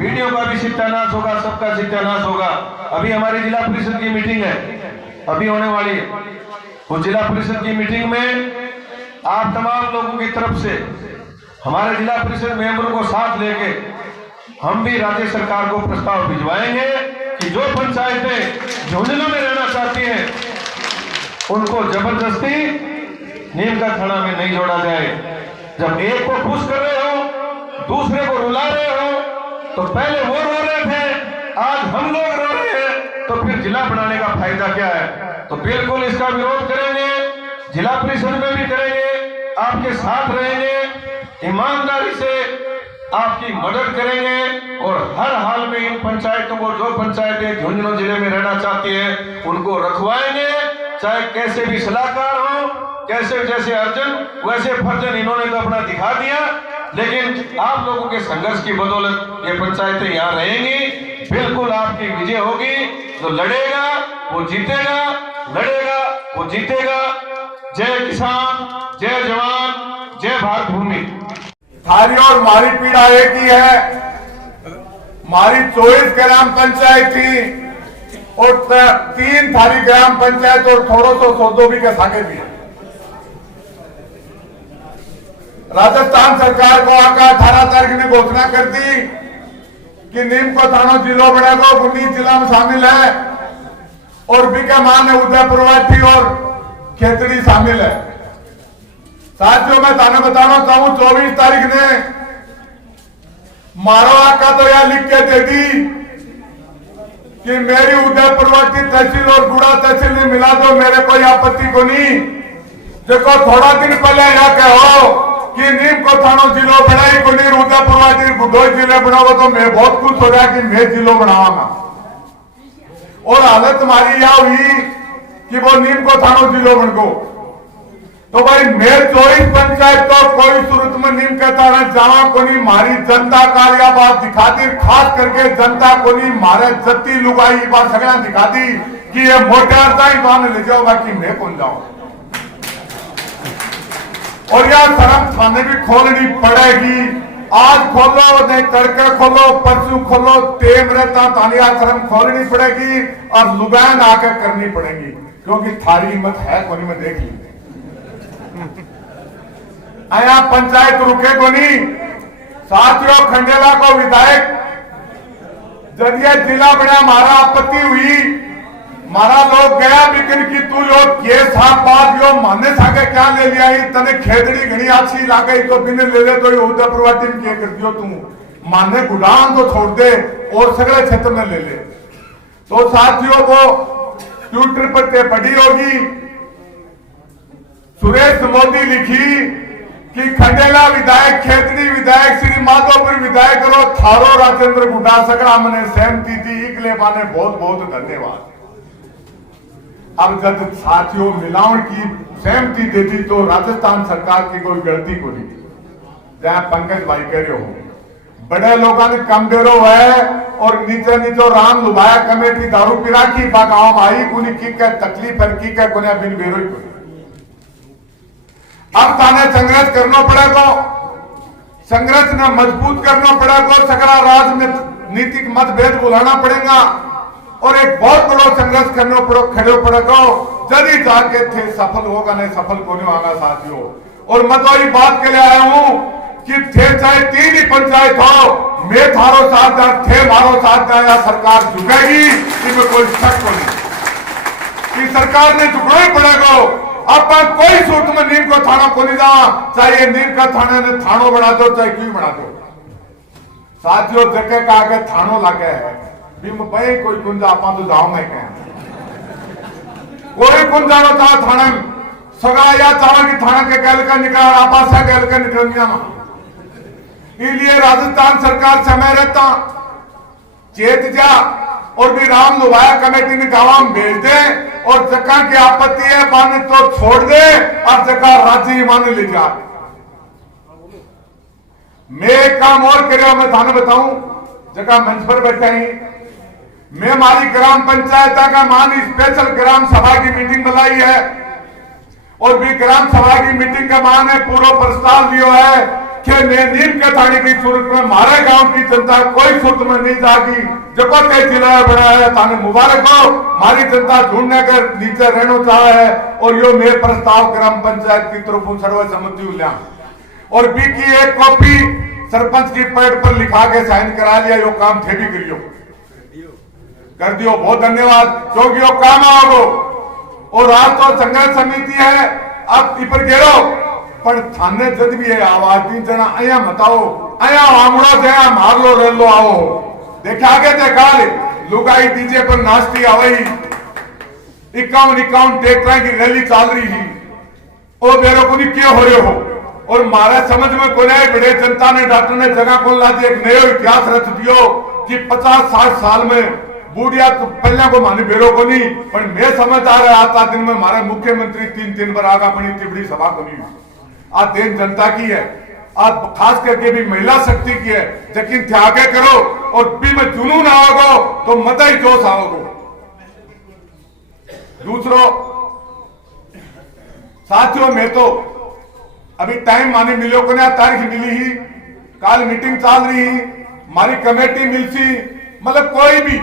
वीडियो का भी सत्यानाश होगा, सबका सत्यानाश होगा। अभी हमारी जिला परिषद की मीटिंग है, अभी होने वाली है। उस जिला परिषद की मीटिंग में आप तमाम लोगों की तरफ से हमारे जिला परिषद मेंबरों को साथ लेके हम भी राज्य सरकार को प्रस्ताव भिजवाएंगे कि जो पंचायतें झुंझुनों में रहना चाहती हैं उनको जबरदस्ती नीम का थाना में नहीं जोड़ा जाए। जब एक को खुश कर रहे हो, दूसरे को रुला रहे हो, तो पहले वो रो रहे थे, आज हम लोग रो रहे हैं, तो फिर जिला बनाने का फायदा क्या है? तो बिल्कुल इसका विरोध करेंगे, जिला परिषद में भी करेंगे, आपके साथ रहेंगे, ईमानदारी से आपकी मदद करेंगे, और हर हाल में इन पंचायतों को, जो पंचायतें झुंझुनू जिले में रहना चाहती है, उनको रखवाएंगे, चाहे कैसे भी सलाहकार हो, कैसे जैसे अर्जुन वैसे फर्जन इन्होंने तो अपना दिखा दिया, लेकिन आप लोगों के संघर्ष की बदौलत ये पंचायतें यहाँ रहेंगी। बिल्कुल आपकी विजय होगी। जो लड़ेगा वो जीतेगा, लड़ेगा वो जीतेगा। जय किसान, जय जवान, जय भारत भूमि। थारी और मारी पीड़ा एक ही है। मारी 24 ग्राम पंचायत थी और 3 थारी ग्राम पंचायत और थोड़ो सो सौदो भी के सागे भी है। राजस्थान सरकार को आकर 18 तारीख ने घोषणा कर दी कि नीम को थाना जिला बनेगा, बुंदी जिला में शामिल है, और बीके मान उदयपुर वाटी और खेतड़ी शामिल है। साथियों, मैं थाने बताना चाहूं, 24 तारीख ने मारो आका तो यह लिख के दे दी कि मेरी उदयपुर वाटी तहसील और गुड़ा तहसील में मिला दो, मेरे कोई आपत्ति को नहीं। देखो, थोड़ा दिन पहले यह कहो कि नीम को थानो जिलो बनाई को नहीं, उदयपुर वाटी बुधोई जिले बनाओ, तो मैं बहुत खुश हो गया कि मैं जिलो बनावागा। और हालत हमारी यह हुई कि वो नीम को थानो जिलो बन गो। तो भाई मैं 24 पंचायत तो कोई सूरत में नीम कहता ना जावा कोनी मारी जनता कार्या बात दिखा दी, खास करके जनता कोनी मारे जत्ती लुगाई बात सगळा दिखा दी कि ये मोटर ताई मान ले जाओ, बाकी मैं कौन जाऊं। और यार शर्म थाने भी खोलनी पड़ेगी, आज खोलो नहीं तड़के खोलो परसों खोलो, टेम रहता थाने यार शर्म खोलनी पड़ेगी और लुगान आकर करनी पड़ेगी, क्योंकि थारी हिम्मत है कोनी में देख ली। आया पंचायत रुके को नहीं, साथियों खंडेला को विधायक जदिया जिला बना मारा आपत्ति हुई, मारा लोग गया बिकन की तू यो केस हाथ बात यो माने साके क्या ले लिया ही तने खेतड़ी घनी अच्छी लागे तो बिने ले ले तो ये उदयपुर वाटी में क्या कर दियो तू माने गुडान तो छोड़ दे और सगले क्षेत्र में ले ले। तो साथियों को ट्विटर पर ते पढ़ी होगी, सुरेश मोदी लिखी कि खंडेला विधायक, खेतड़ी विधायक, श्री माधोपुर विधायक रो थारो राजेंद्र गुडा सगड़ा मने सहमति थी, इकले बाने बहुत बहुत धन्यवाद। अब जब साथियों मिलावट की सहमति दे दी तो राजस्थान सरकार की कोई गलती को नहीं, जहां पंकज भाई कह रहे हो बड़े लोगों ने कम डेरो है और नीचे नीचे राम लुभाया कमेटी दारू पिरा की गाँव आई कुनी की क्या तकलीफ है की क्या कोने बिन बेरो ही अब थाने संघर्ष करना पड़ेगा, संघर्ष ने मजबूत करना पड़ेगा, सगड़ा राजनीतिक मतभेद बुलाना पड़ेगा और एक बहुत बड़ा संघर्ष करने खड़े पड़ेगा, जल्दी जाके थे सफल होगा नहीं सफल को नहीं होगा साथियों। और मैं तो ये बात के लिए आया हूं कि थे चाहे 3 ही पंचायत हो, मैं थारो साथ थे मारो साथ या सरकार झुकेगी, इसमें कोई शक नहीं कि सरकार ने झुकना ही पड़ेगा। अब कोई सूरत में नीम को थाना को नहीं जावा, चाहे नीम का थाने ने थानो बना दो चाहे क्यों बना दो साथियों, जगह का आगे थानो लागे है भाई कोई कुंजा आप तो जाओ मैं कह कोई कुंजा था थाना सगा या चावा की थाना के गैल का निकला आपा गैल का निकल गया, इसलिए राजस्थान सरकार समय रहता चेत जा और भी राम लुभाया कमेटी ने गांव में भेज दे और जगह की आपत्ति है माने तो छोड़ दे और जगह राज्य माने ले जा। मैं एक काम और कर मैं थाने बताऊं, जगह मंच पर बैठा ही मैं हमारी ग्राम पंचायत का मान स्पेशल ग्राम सभा की मीटिंग बुलाई है और भी ग्राम सभा की मीटिंग का मान है पूरा प्रस्ताव दिया है कि मैं नीम के थाने की सूरत में हमारे गांव की जनता कोई सूरत में नहीं जागी, जब तक जिला बना है थाने मुबारक हो, हमारी जनता ढूंढने कर नीचे रहना चाहे है और यो मेरे प्रस्ताव ग्राम पंचायत की तरफ सर्वसम्मति लिया और बी की एक कॉपी सरपंच की पैड पर लिखा के साइन करा लिया, यो काम थे भी करियो कर दियो, बहुत धन्यवाद क्योंकि यो काम आओ और आज तो संघर्ष समिति है अब इपर गिरो पर थाने जद भी है आवाज नहीं जना अया बताओ अया आमड़ो से मार लो रेल लो आओ देखा आगे देखा लुगाई डीजे पर नाचती आई 51 ट्रैक्टर की रैली चल रही थी और मेरे को नहीं क्या हो रहे हो और मारा समझ में को नहीं बड़े जनता ने डॉक्टर ने जगह को ला दी एक नया इतिहास रच दियो कि 50-60 साल में बूढ़िया तो पहले को मानी बेरो को नहीं पर मैं समझ आ रहा आता दिन में हमारे मुख्यमंत्री 3 बार आगा बनी इतनी बड़ी सभा को नहीं आज देश जनता की है, आज खास करके भी महिला शक्ति की है, लेकिन त्यागे करो और भी में जुनून आओगे तो मत ही जोश आओगे। दूसरों साथियों में तो अभी टाइम माने मिलो को ना तारीख मिली ही काल मीटिंग चल रही हमारी कमेटी मिलसी मतलब कोई भी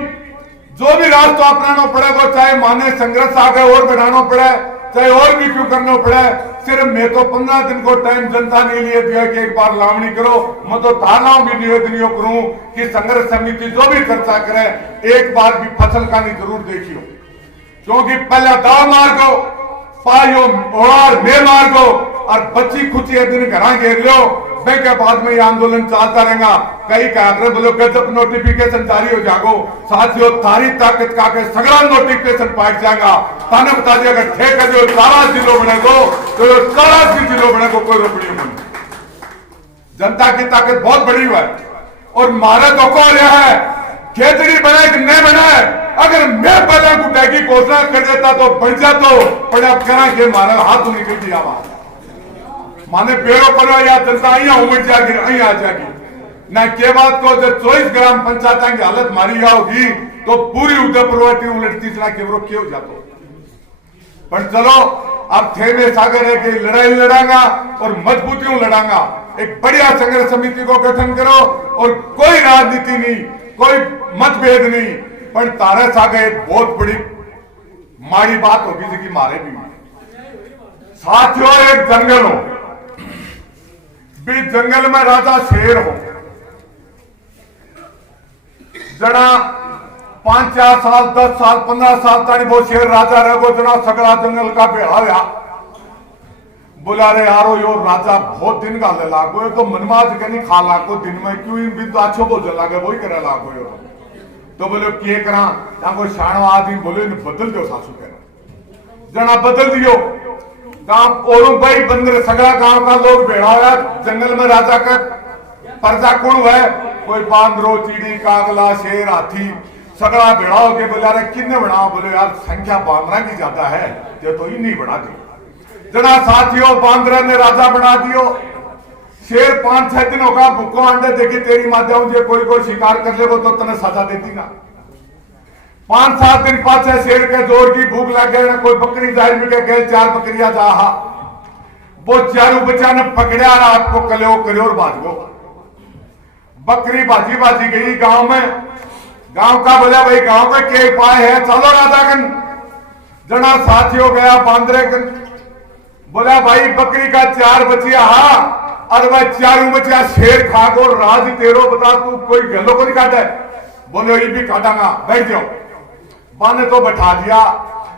जो भी रास्ता अपनाना पड़ेगा चाहे माने संघर्ष आगे और बढ़ाना पड़े चाहे और भी क्यों करना पड़े, सिर्फ मैं तो 15 दिन को टाइम जनता ने लिए दिया कि एक बार लावणी करो, मैं तो थानाओं भी निवेदन करूं कि संघर्ष समिति जो भी चर्चा करे एक बार भी फसल का नहीं जरूर देखियो क्योंकि पहले दाव मार गो पायो और मैं मार गो और बच्ची खुची दिन घर घेर लो बैंक के बाद में ये आंदोलन चलता रहेगा कई का बोलो गजब नोटिफिकेशन जारी हो जागो साथियों तारी ताकत का के सगड़ा नोटिफिकेशन पाट जाएगा थाने बता दिया अगर ठेक कर जो 4 जिलों बनेगो तो 4 जिलों बनेगो कोई रोकड़ी नहीं, जनता की ताकत बहुत बड़ी हुआ है और मारे तो को रहा है खेतड़ी बनाए कि नहीं बनाए अगर मैं पहले गुड्डे की घोषणा कर देता तो बढ़ जाता पर अब करा के मारा हाथ निकल की आवाज माने बेरो करो या जनता अहियां उमड़ जागी अहियां आ जागी ना के बात को जो 24 ग्राम पंचायत की हालत मारी होगी तो पूरी उदयपुर उलटती जना केवरो क्यों जातो। पर चलो अब थे में सागर है कि लड़ाई लड़ांगा और मजबूतियों लड़ांगा। एक बढ़िया संघर्ष समिति को गठन करो और कोई राजनीति नहीं, कोई मतभेद नहीं, पर तारे सागर एक बहुत बड़ी माड़ी बात होगी जिसकी मारे भी साथियों एक जंगल हो भी जंगल में राजा शेर हो जना 5-4 साल 10 साल 15 साल तानी वो शेर राजा रहो जना सगड़ा जंगल का बेहाया बोला रे यारो यो राजा बहुत दिन का ले लागो तो मनमाज के नहीं खा लागो दिन में क्यों इन भी तो अच्छो बोल लागे वही करे लागो यो तो बोले के करा ताको शाणो आदमी बोले बदल दो सासू कह जना बदल दियो गांव ओरों भाई बंदर सगड़ा गांव का लोग बेड़ा हुआ जंगल में राजा का प्रजा कौन है कोई बांदरो चीड़ी कागला शेर हाथी सगड़ा बेड़ा हो के बोला रे किन्ने बनाओ बोले यार संख्या बांदरा की ज्यादा है तो ही नहीं बना दी जना साथियों बांदरा ने राजा बना दियो। शेर 5-6 दिन होगा भूखो अंडे देखी तेरी माता जो कोई शिकार कर ले वो तो तने सजा देती ना। 5-7 दिन पाछे शेर के जोर की भूख लग गए ना कोई बकरी जाहिर में के 4 बकरियां जाहा वो चारों बच्चा ने पकड़ा रात को कलो करो और बाज गो बकरी बाजी बाजी गई गांव में। गांव का बोला भाई गांव में के उपाय है चलो राजा कन जना साथियों गया बांदरे कन बोला भाई बकरी का 4 बचिया हा और वह 4 बचिया शेर खा को राज तेरो बता तू कोई गलो को नहीं काटा बोले ये भी काटांगा बैठ जाओ बाने तो बैठा दिया।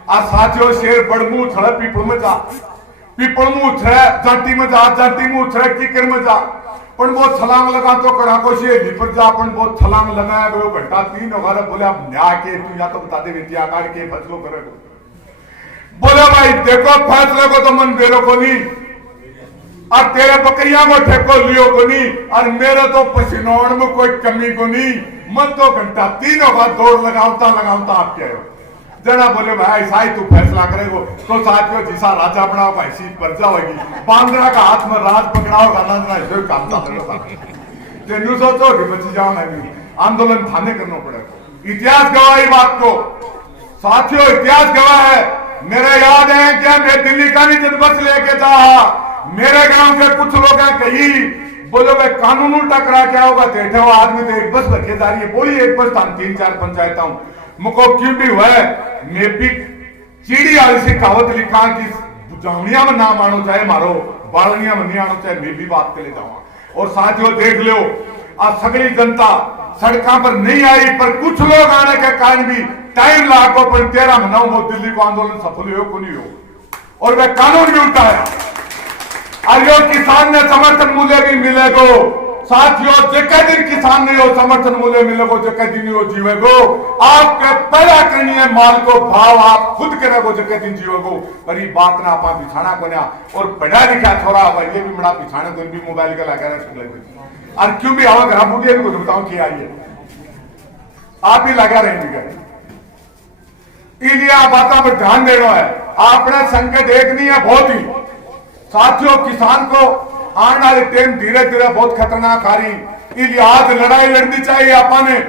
आ साथियों शेर बड़मू छड़े पीपल मुंह छड़े जाटी में जा जाटी मुंह छड़े कीकर में जा पण वो छलांग लगा तो कड़ा को शेर लिपट जा पण वो छलांग लगाया वो घंटा 3 होगा बोले अब न्याय के तू या तो बता दे विद्या काट के फैसलो करेगा बोले भाई देखो फैसले को तो मन बेरो को नहीं और तेरे बकरियां को ठेको लियो को नहीं और मेरे तो पसीनोड़ में कोई कमी को नहीं मन तो घंटा 3 होगा दौड़ लगाता आप क्या हो जना बोले भाई साई तू फैसला करेगो तो साथियों जिसा राजा बनाओगा ऐसी प्रजा होगी बांद्रा का हाथ में राज पकड़ाओगा ना जो काम तेनू सोचो कि बची जाओ नहीं आंदोलन थाने करना पड़ेगा। इतिहास गवाही बात को साथियों इतिहास गवाह है। मेरे याद है क्या मैं दिल्ली का भी जब बस लेके जा मेरे गांव के कुछ लोग कही बोलो भाई कानून उल्टा करा क्या होगा बैठे हुआ आदमी तो एक बस रखे जा रही है बोली एक बस 3-4 पंचायत हूं मुको क्यों भी हुआ है मैं भी चीड़ी वाली सी कहावत लिखा कि बुझावनिया में ना मानो चाहे मारो बालनिया में नहीं आनो चाहे मैं भी बात के ले जाऊंगा। और साथियों देख लो आज सगड़ी जनता सड़कों पर नहीं आई पर कुछ लोग आने के कारण भी टाइम लागो पर 13 महीनों में दिल्ली को आंदोलन सफल हो को नहीं हो और वह कानून भी उल्टा है। अयो किसान ने समर्थन मूल्य भी मिलेगो साथियों जेके दिन किसान ने यो समर्थन मूल्य मिलेगो जेके दिन यो जीवेगो आपके पैदा करनी है माल को भाव आप खुद करेगो जेके दिन जीवेगो पर ये बात ना आप बिछाना को ना और पढ़ा लिखा छोरा ये भी बड़ा बिछाने को भी मोबाइल का लगा रहे और क्यों भी आवा घर बुढ़िया को बताऊं क्या आइए आप ही लगा रहेंगे इसलिए बातों पर ध्यान देना है। आपने संकट देखनी है बहुत ही साथियों किसान को आने वाले टाइम धीरे धीरे बहुत खतरनाक आ रही इसलिए आज लड़ाई लड़नी चाहिए अपने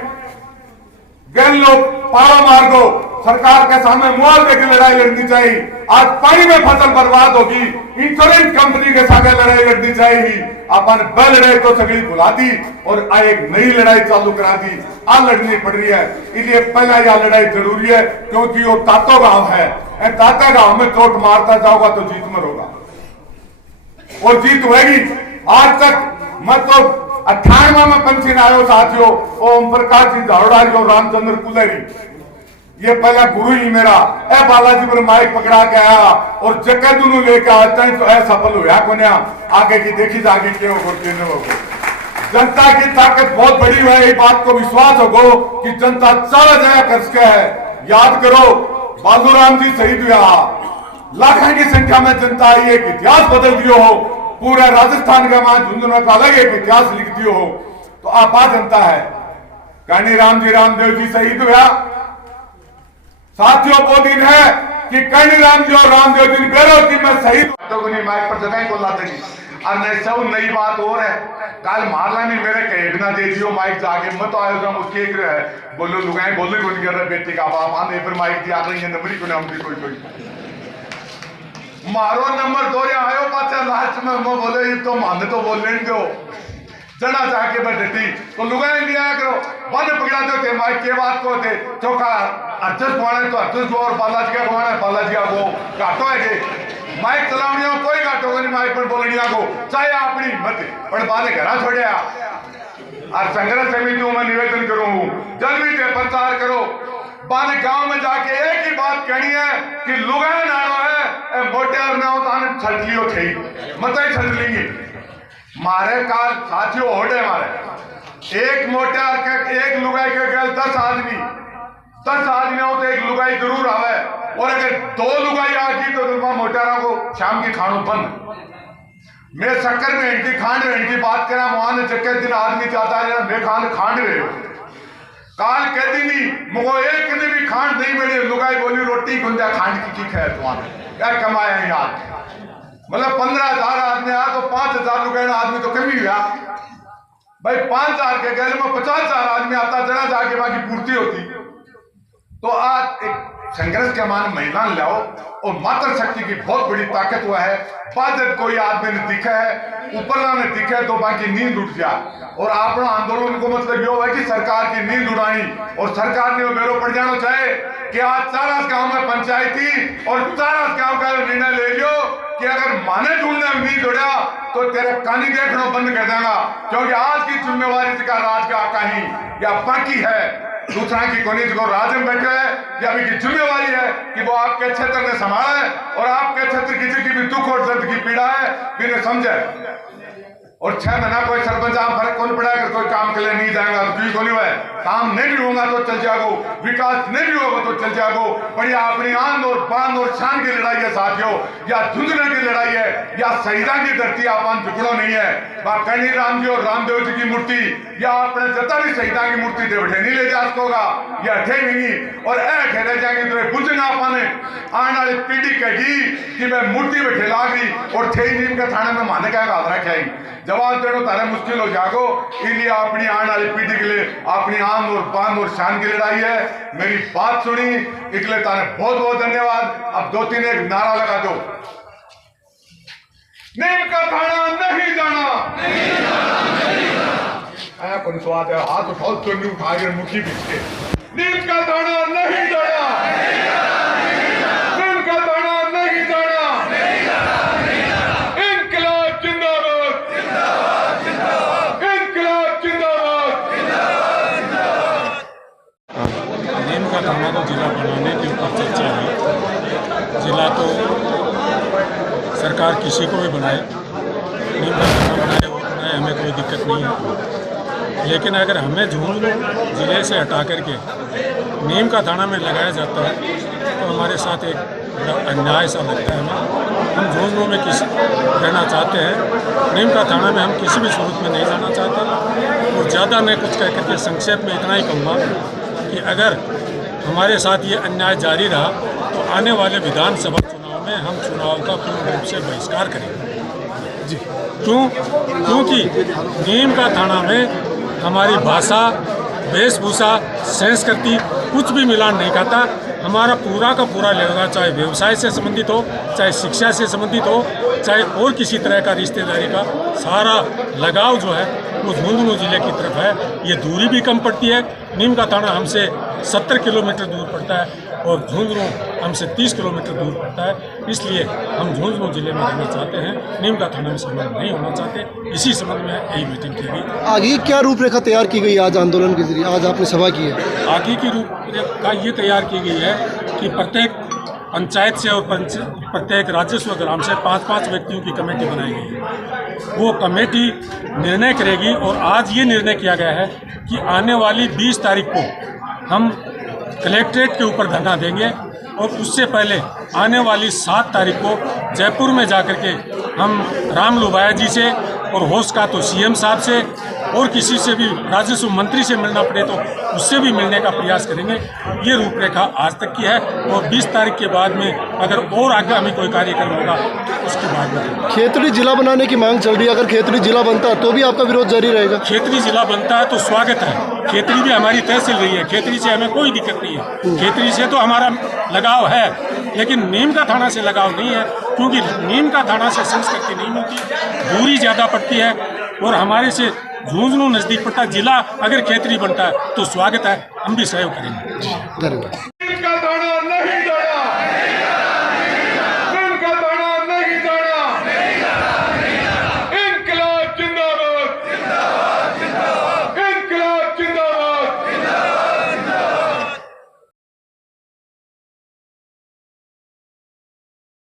गैर लोग पारा मार दो सरकार के सामने मुआवजे की लड़ाई लड़नी चाहिए। आज पानी में फसल बर्बाद होगी इंश्योरेंस कंपनी के साथ लड़ाई लड़नी चाहिए अपन बल लड़ाई तो सगड़ी भुला दी और एक नई लड़ाई चालू करा दी आ लड़नी पड़ रही है। इसलिए पहला यह लड़ाई जरूरी है क्योंकि वो तातो गांव है ताता गांव में चोट मारता जाओगा तो जीत में होगा और जीत होगी। आज तक मैं तो 98 में पेंशन आयो साथियों ओम प्रकाश जी धारोड़ा जी और रामचंद्र कुलेरी ये पहला गुरु ही मेरा ए बालाजी पर माइक पकड़ा के आया और जगह दोनों लेके आता है तो ऐ सफल हुआ को आगे की देखी जागे क्यों हो जनता की ताकत बहुत बड़ी है। ये बात को विश्वास होगो कि जनता चला जाया कर सके है। याद करो बालूराम जी शहीद हुआ लाखों की संख्या में जनता आई एक इतिहास बदल दियो हो पूरा राजस्थान का मान झुंझुनू का अलग एक इतिहास लिख दियो हो तो आप आ जनता है कहनी राम जी रामदेव जी शहीद हुआ साथियों वो दिन है कि कहनी राम जी और रामदेव जी बेरो की मैं शहीद माइक पर जगह को ला देगी और नहीं सब नई बात और है। कल मारला नहीं मेरे कहे बिना दे दियो माइक जाके मत आयो था उसके बोलो लुगाए बोलने को नहीं कर रहे बेटी का बाप आने फिर माइक दिया रही है नंबर ही को नाम कोई मारो नंबर 2 आयो पाचा लास्ट में मैं बोले ये तो मान तो बोलने दो चढ़ा जाके बैठी तो लुगाए लिया करो बंद पकड़ा दो थे माइक के बात को थे चौका अर्जुन कुमार तो अर्जुन और बालाजी का कुमार है बालाजी का वो घाटो है कि माइक चलावनी में कोई घाटो नहीं माइक पर बोलनी को चाहे अपनी मत पर बाले घरा छोड़िया और संघर्ष समितियों में निवेदन करूं जल्दी से प्रचार करो बाने गांव में जाके एक ही बात कहनी है कि लुगाए नारो है मोटियार ना हो ताने छट लियो थे मत ही छट लेंगे मारे काल साथियों होड़े मारे एक मोटियार के एक लुगाई के गल 10 आदमी हो तो एक लुगाई जरूर आवे और अगर 2 लुगाई आ गई तो मोटियारों को शाम की खानों बंद मैं शक्कर में इनकी खांड में इनकी बात करा वहां जगह दिन आदमी चाहता है मैं खांड रहे काल कह दी नहीं मुझको एक ने भी खांड नहीं मिली लुगाई बोली रोटी गुंजा खांड की खैर तुम्हारे क्या कमाया यार मतलब 15,000 आदमी आया तो 5,000 रुपए आदमी तो कमी हुआ भाई 5,000 के गैल में 50,000 आदमी आता जरा जाके बाकी पूर्ति होती तो आज एक संघर्ष के मान महिला लाओ और मातृ शक्ति की बहुत बड़ी ताकत हुआ है जब कोई आदमी ने दिखा है ऊपरला ने दिखा है तो बाकी नींद उठ जाए और अपना आंदोलन को मतलब यो है कि सरकार की नींद उड़ानी और सरकार ने मेरो पड़ जाना चाहे कि आज 4 गांव में पंचायती और 4 गांव का निर्णय ले लियो कि अगर माने ढूंढने में नहीं जुड़ा तो तेरे कानी देखना बंद कर देगा क्योंकि आज की जिम्मेवारी का राज का कहीं या बाकी है दूसरा की कोनी को राज में बैठे है या अभी की जिम्मेवारी है कि वो आपके क्षेत्र ने संभाला है और आपके क्षेत्र किसी की भी दुख और दर्द की पीड़ा है बिना समझे और 6 महीना कोई सरपंच आप फर्क कौन पड़ा अगर कोई काम के लिए नहीं जाएगा तो क्यों नहीं है काम नहीं भी होगा तो चल जाओ विकास नहीं भी होगा तो चल जाओ बढ़िया अपनी आन और बान और शान की लड़ाई है साथियों या झुंझुने की लड़ाई है या शहीदा की धरती आप झुकड़ो नहीं है कहीं राम जी और रामदेव जी की मूर्ति या अपने जता भी शहीदा की मूर्ति दे बैठे नहीं ले जा सकोगा या थे नहीं और ऐसे रह जाएंगे तो बुझ ना पाने आने वाली पीढ़ी कहेगी कि मैं मूर्ति बैठे ला गई और थे नीम के थाने में माने का हाथ रखे जवाब देना तारे मुश्किल हो जागो इसलिए अपनी आने वाली पीढ़ी के लिए अपनी आन और बान और शान की लड़ाई है मेरी बात सुनी इसलिए तारे बहुत बहुत धन्यवाद अब 2-3 एक नारा लगा दो नीम का थाना नहीं जाना आया कौन स्वाद है हाथ उठाओ तो नहीं उठा के मुखी पीछे नीम का थाना नहीं जाना नीम का थाना नहीं जाना इनकलाब जिंदाबाद इनकलाब जिंदाबाद नीम का थाना को जिला बनाने के ऊपर चर्चा है जिला तो सरकार किसी को भी बनाए नीम का थाना बनाए वो बनाए हमें कोई दिक्कत नहीं है लेकिन अगर हमें झुंझुनू जिले से हटा करके नीम का थाना में लगाया जाता है तो हमारे साथ एक बड़ा अन्याय सा लगता है हमें हम झुंझुनू में किसी रहना चाहते हैं नीम का थाना में हम किसी भी सूरत में नहीं जाना चाहते और ज़्यादा मैं कुछ कह करके संक्षेप में इतना ही कहूँगा कि अगर हमारे साथ ये अन्याय जारी रहा तो आने वाले विधानसभा चुनाव में हम चुनाव का पूर्ण रूप से बहिष्कार करेंगे जी क्योंकि नीम का थाना में हमारी भाषा वेशभूषा संस्कृति कुछ भी मिलान नहीं खाता हमारा पूरा का पूरा लेगा चाहे व्यवसाय से संबंधित हो चाहे शिक्षा से संबंधित हो चाहे और किसी तरह का रिश्तेदारी का सारा लगाव जो है वो झुंझुनू जिले की तरफ है ये दूरी भी कम पड़ती है नीम का थाना हमसे 70 किलोमीटर दूर पड़ता है और झुंझुनू हमसे 30 किलोमीटर दूर पड़ता है इसलिए हम झुंझुनू जिले में रहना चाहते हैं नीम का थाना में शामिल नहीं होना चाहते इसी संबंध में यही मीटिंग की गई आगे क्या रूपरेखा तैयार की गई आज आंदोलन के जरिए आज आपने सभा की है आगे की रूपरेखा ये तैयार की गई है कि प्रत्येक पंचायत से और प्रत्येक राजस्व ग्राम से 5-5 व्यक्तियों की कमेटी बनाई गई है वो कमेटी निर्णय करेगी और आज ये निर्णय किया गया है कि आने वाली 20 तारीख को हम कलेक्ट्रेट के ऊपर धरना देंगे और उससे पहले आने वाली 7 तारीख को जयपुर में जाकर के हम राम लुबाया जी से और होश का तो सीएम साहब से और किसी से भी राजस्व मंत्री से मिलना पड़े तो उससे भी मिलने का प्रयास करेंगे। ये रूपरेखा आज तक की है और 20 तारीख के बाद में अगर और आगामी कोई कार्यक्रम होगा तो उसके बाद में। खेतड़ी जिला बनाने की मांग चल रही है, अगर खेतड़ी जिला बनता है तो भी आपका विरोध जारी रहेगा? खेतड़ी जिला बनता है तो स्वागत है। खेतड़ी भी हमारी तहसील रही है, खेतड़ी से हमें कोई दिक्कत नहीं है। खेतड़ी से तो हमारा लगाव है, लेकिन नीम का थाना से लगाव नहीं है, क्योंकि नीम का थाना से संस्कृति नहीं मिलती, दूरी ज़्यादा पड़ती है और हमारे से झुंझुनू नज़दीक पड़ता है। जिला अगर खेतड़ी बनता है तो स्वागत है, हम भी सहयोग करेंगे। धन्यवाद।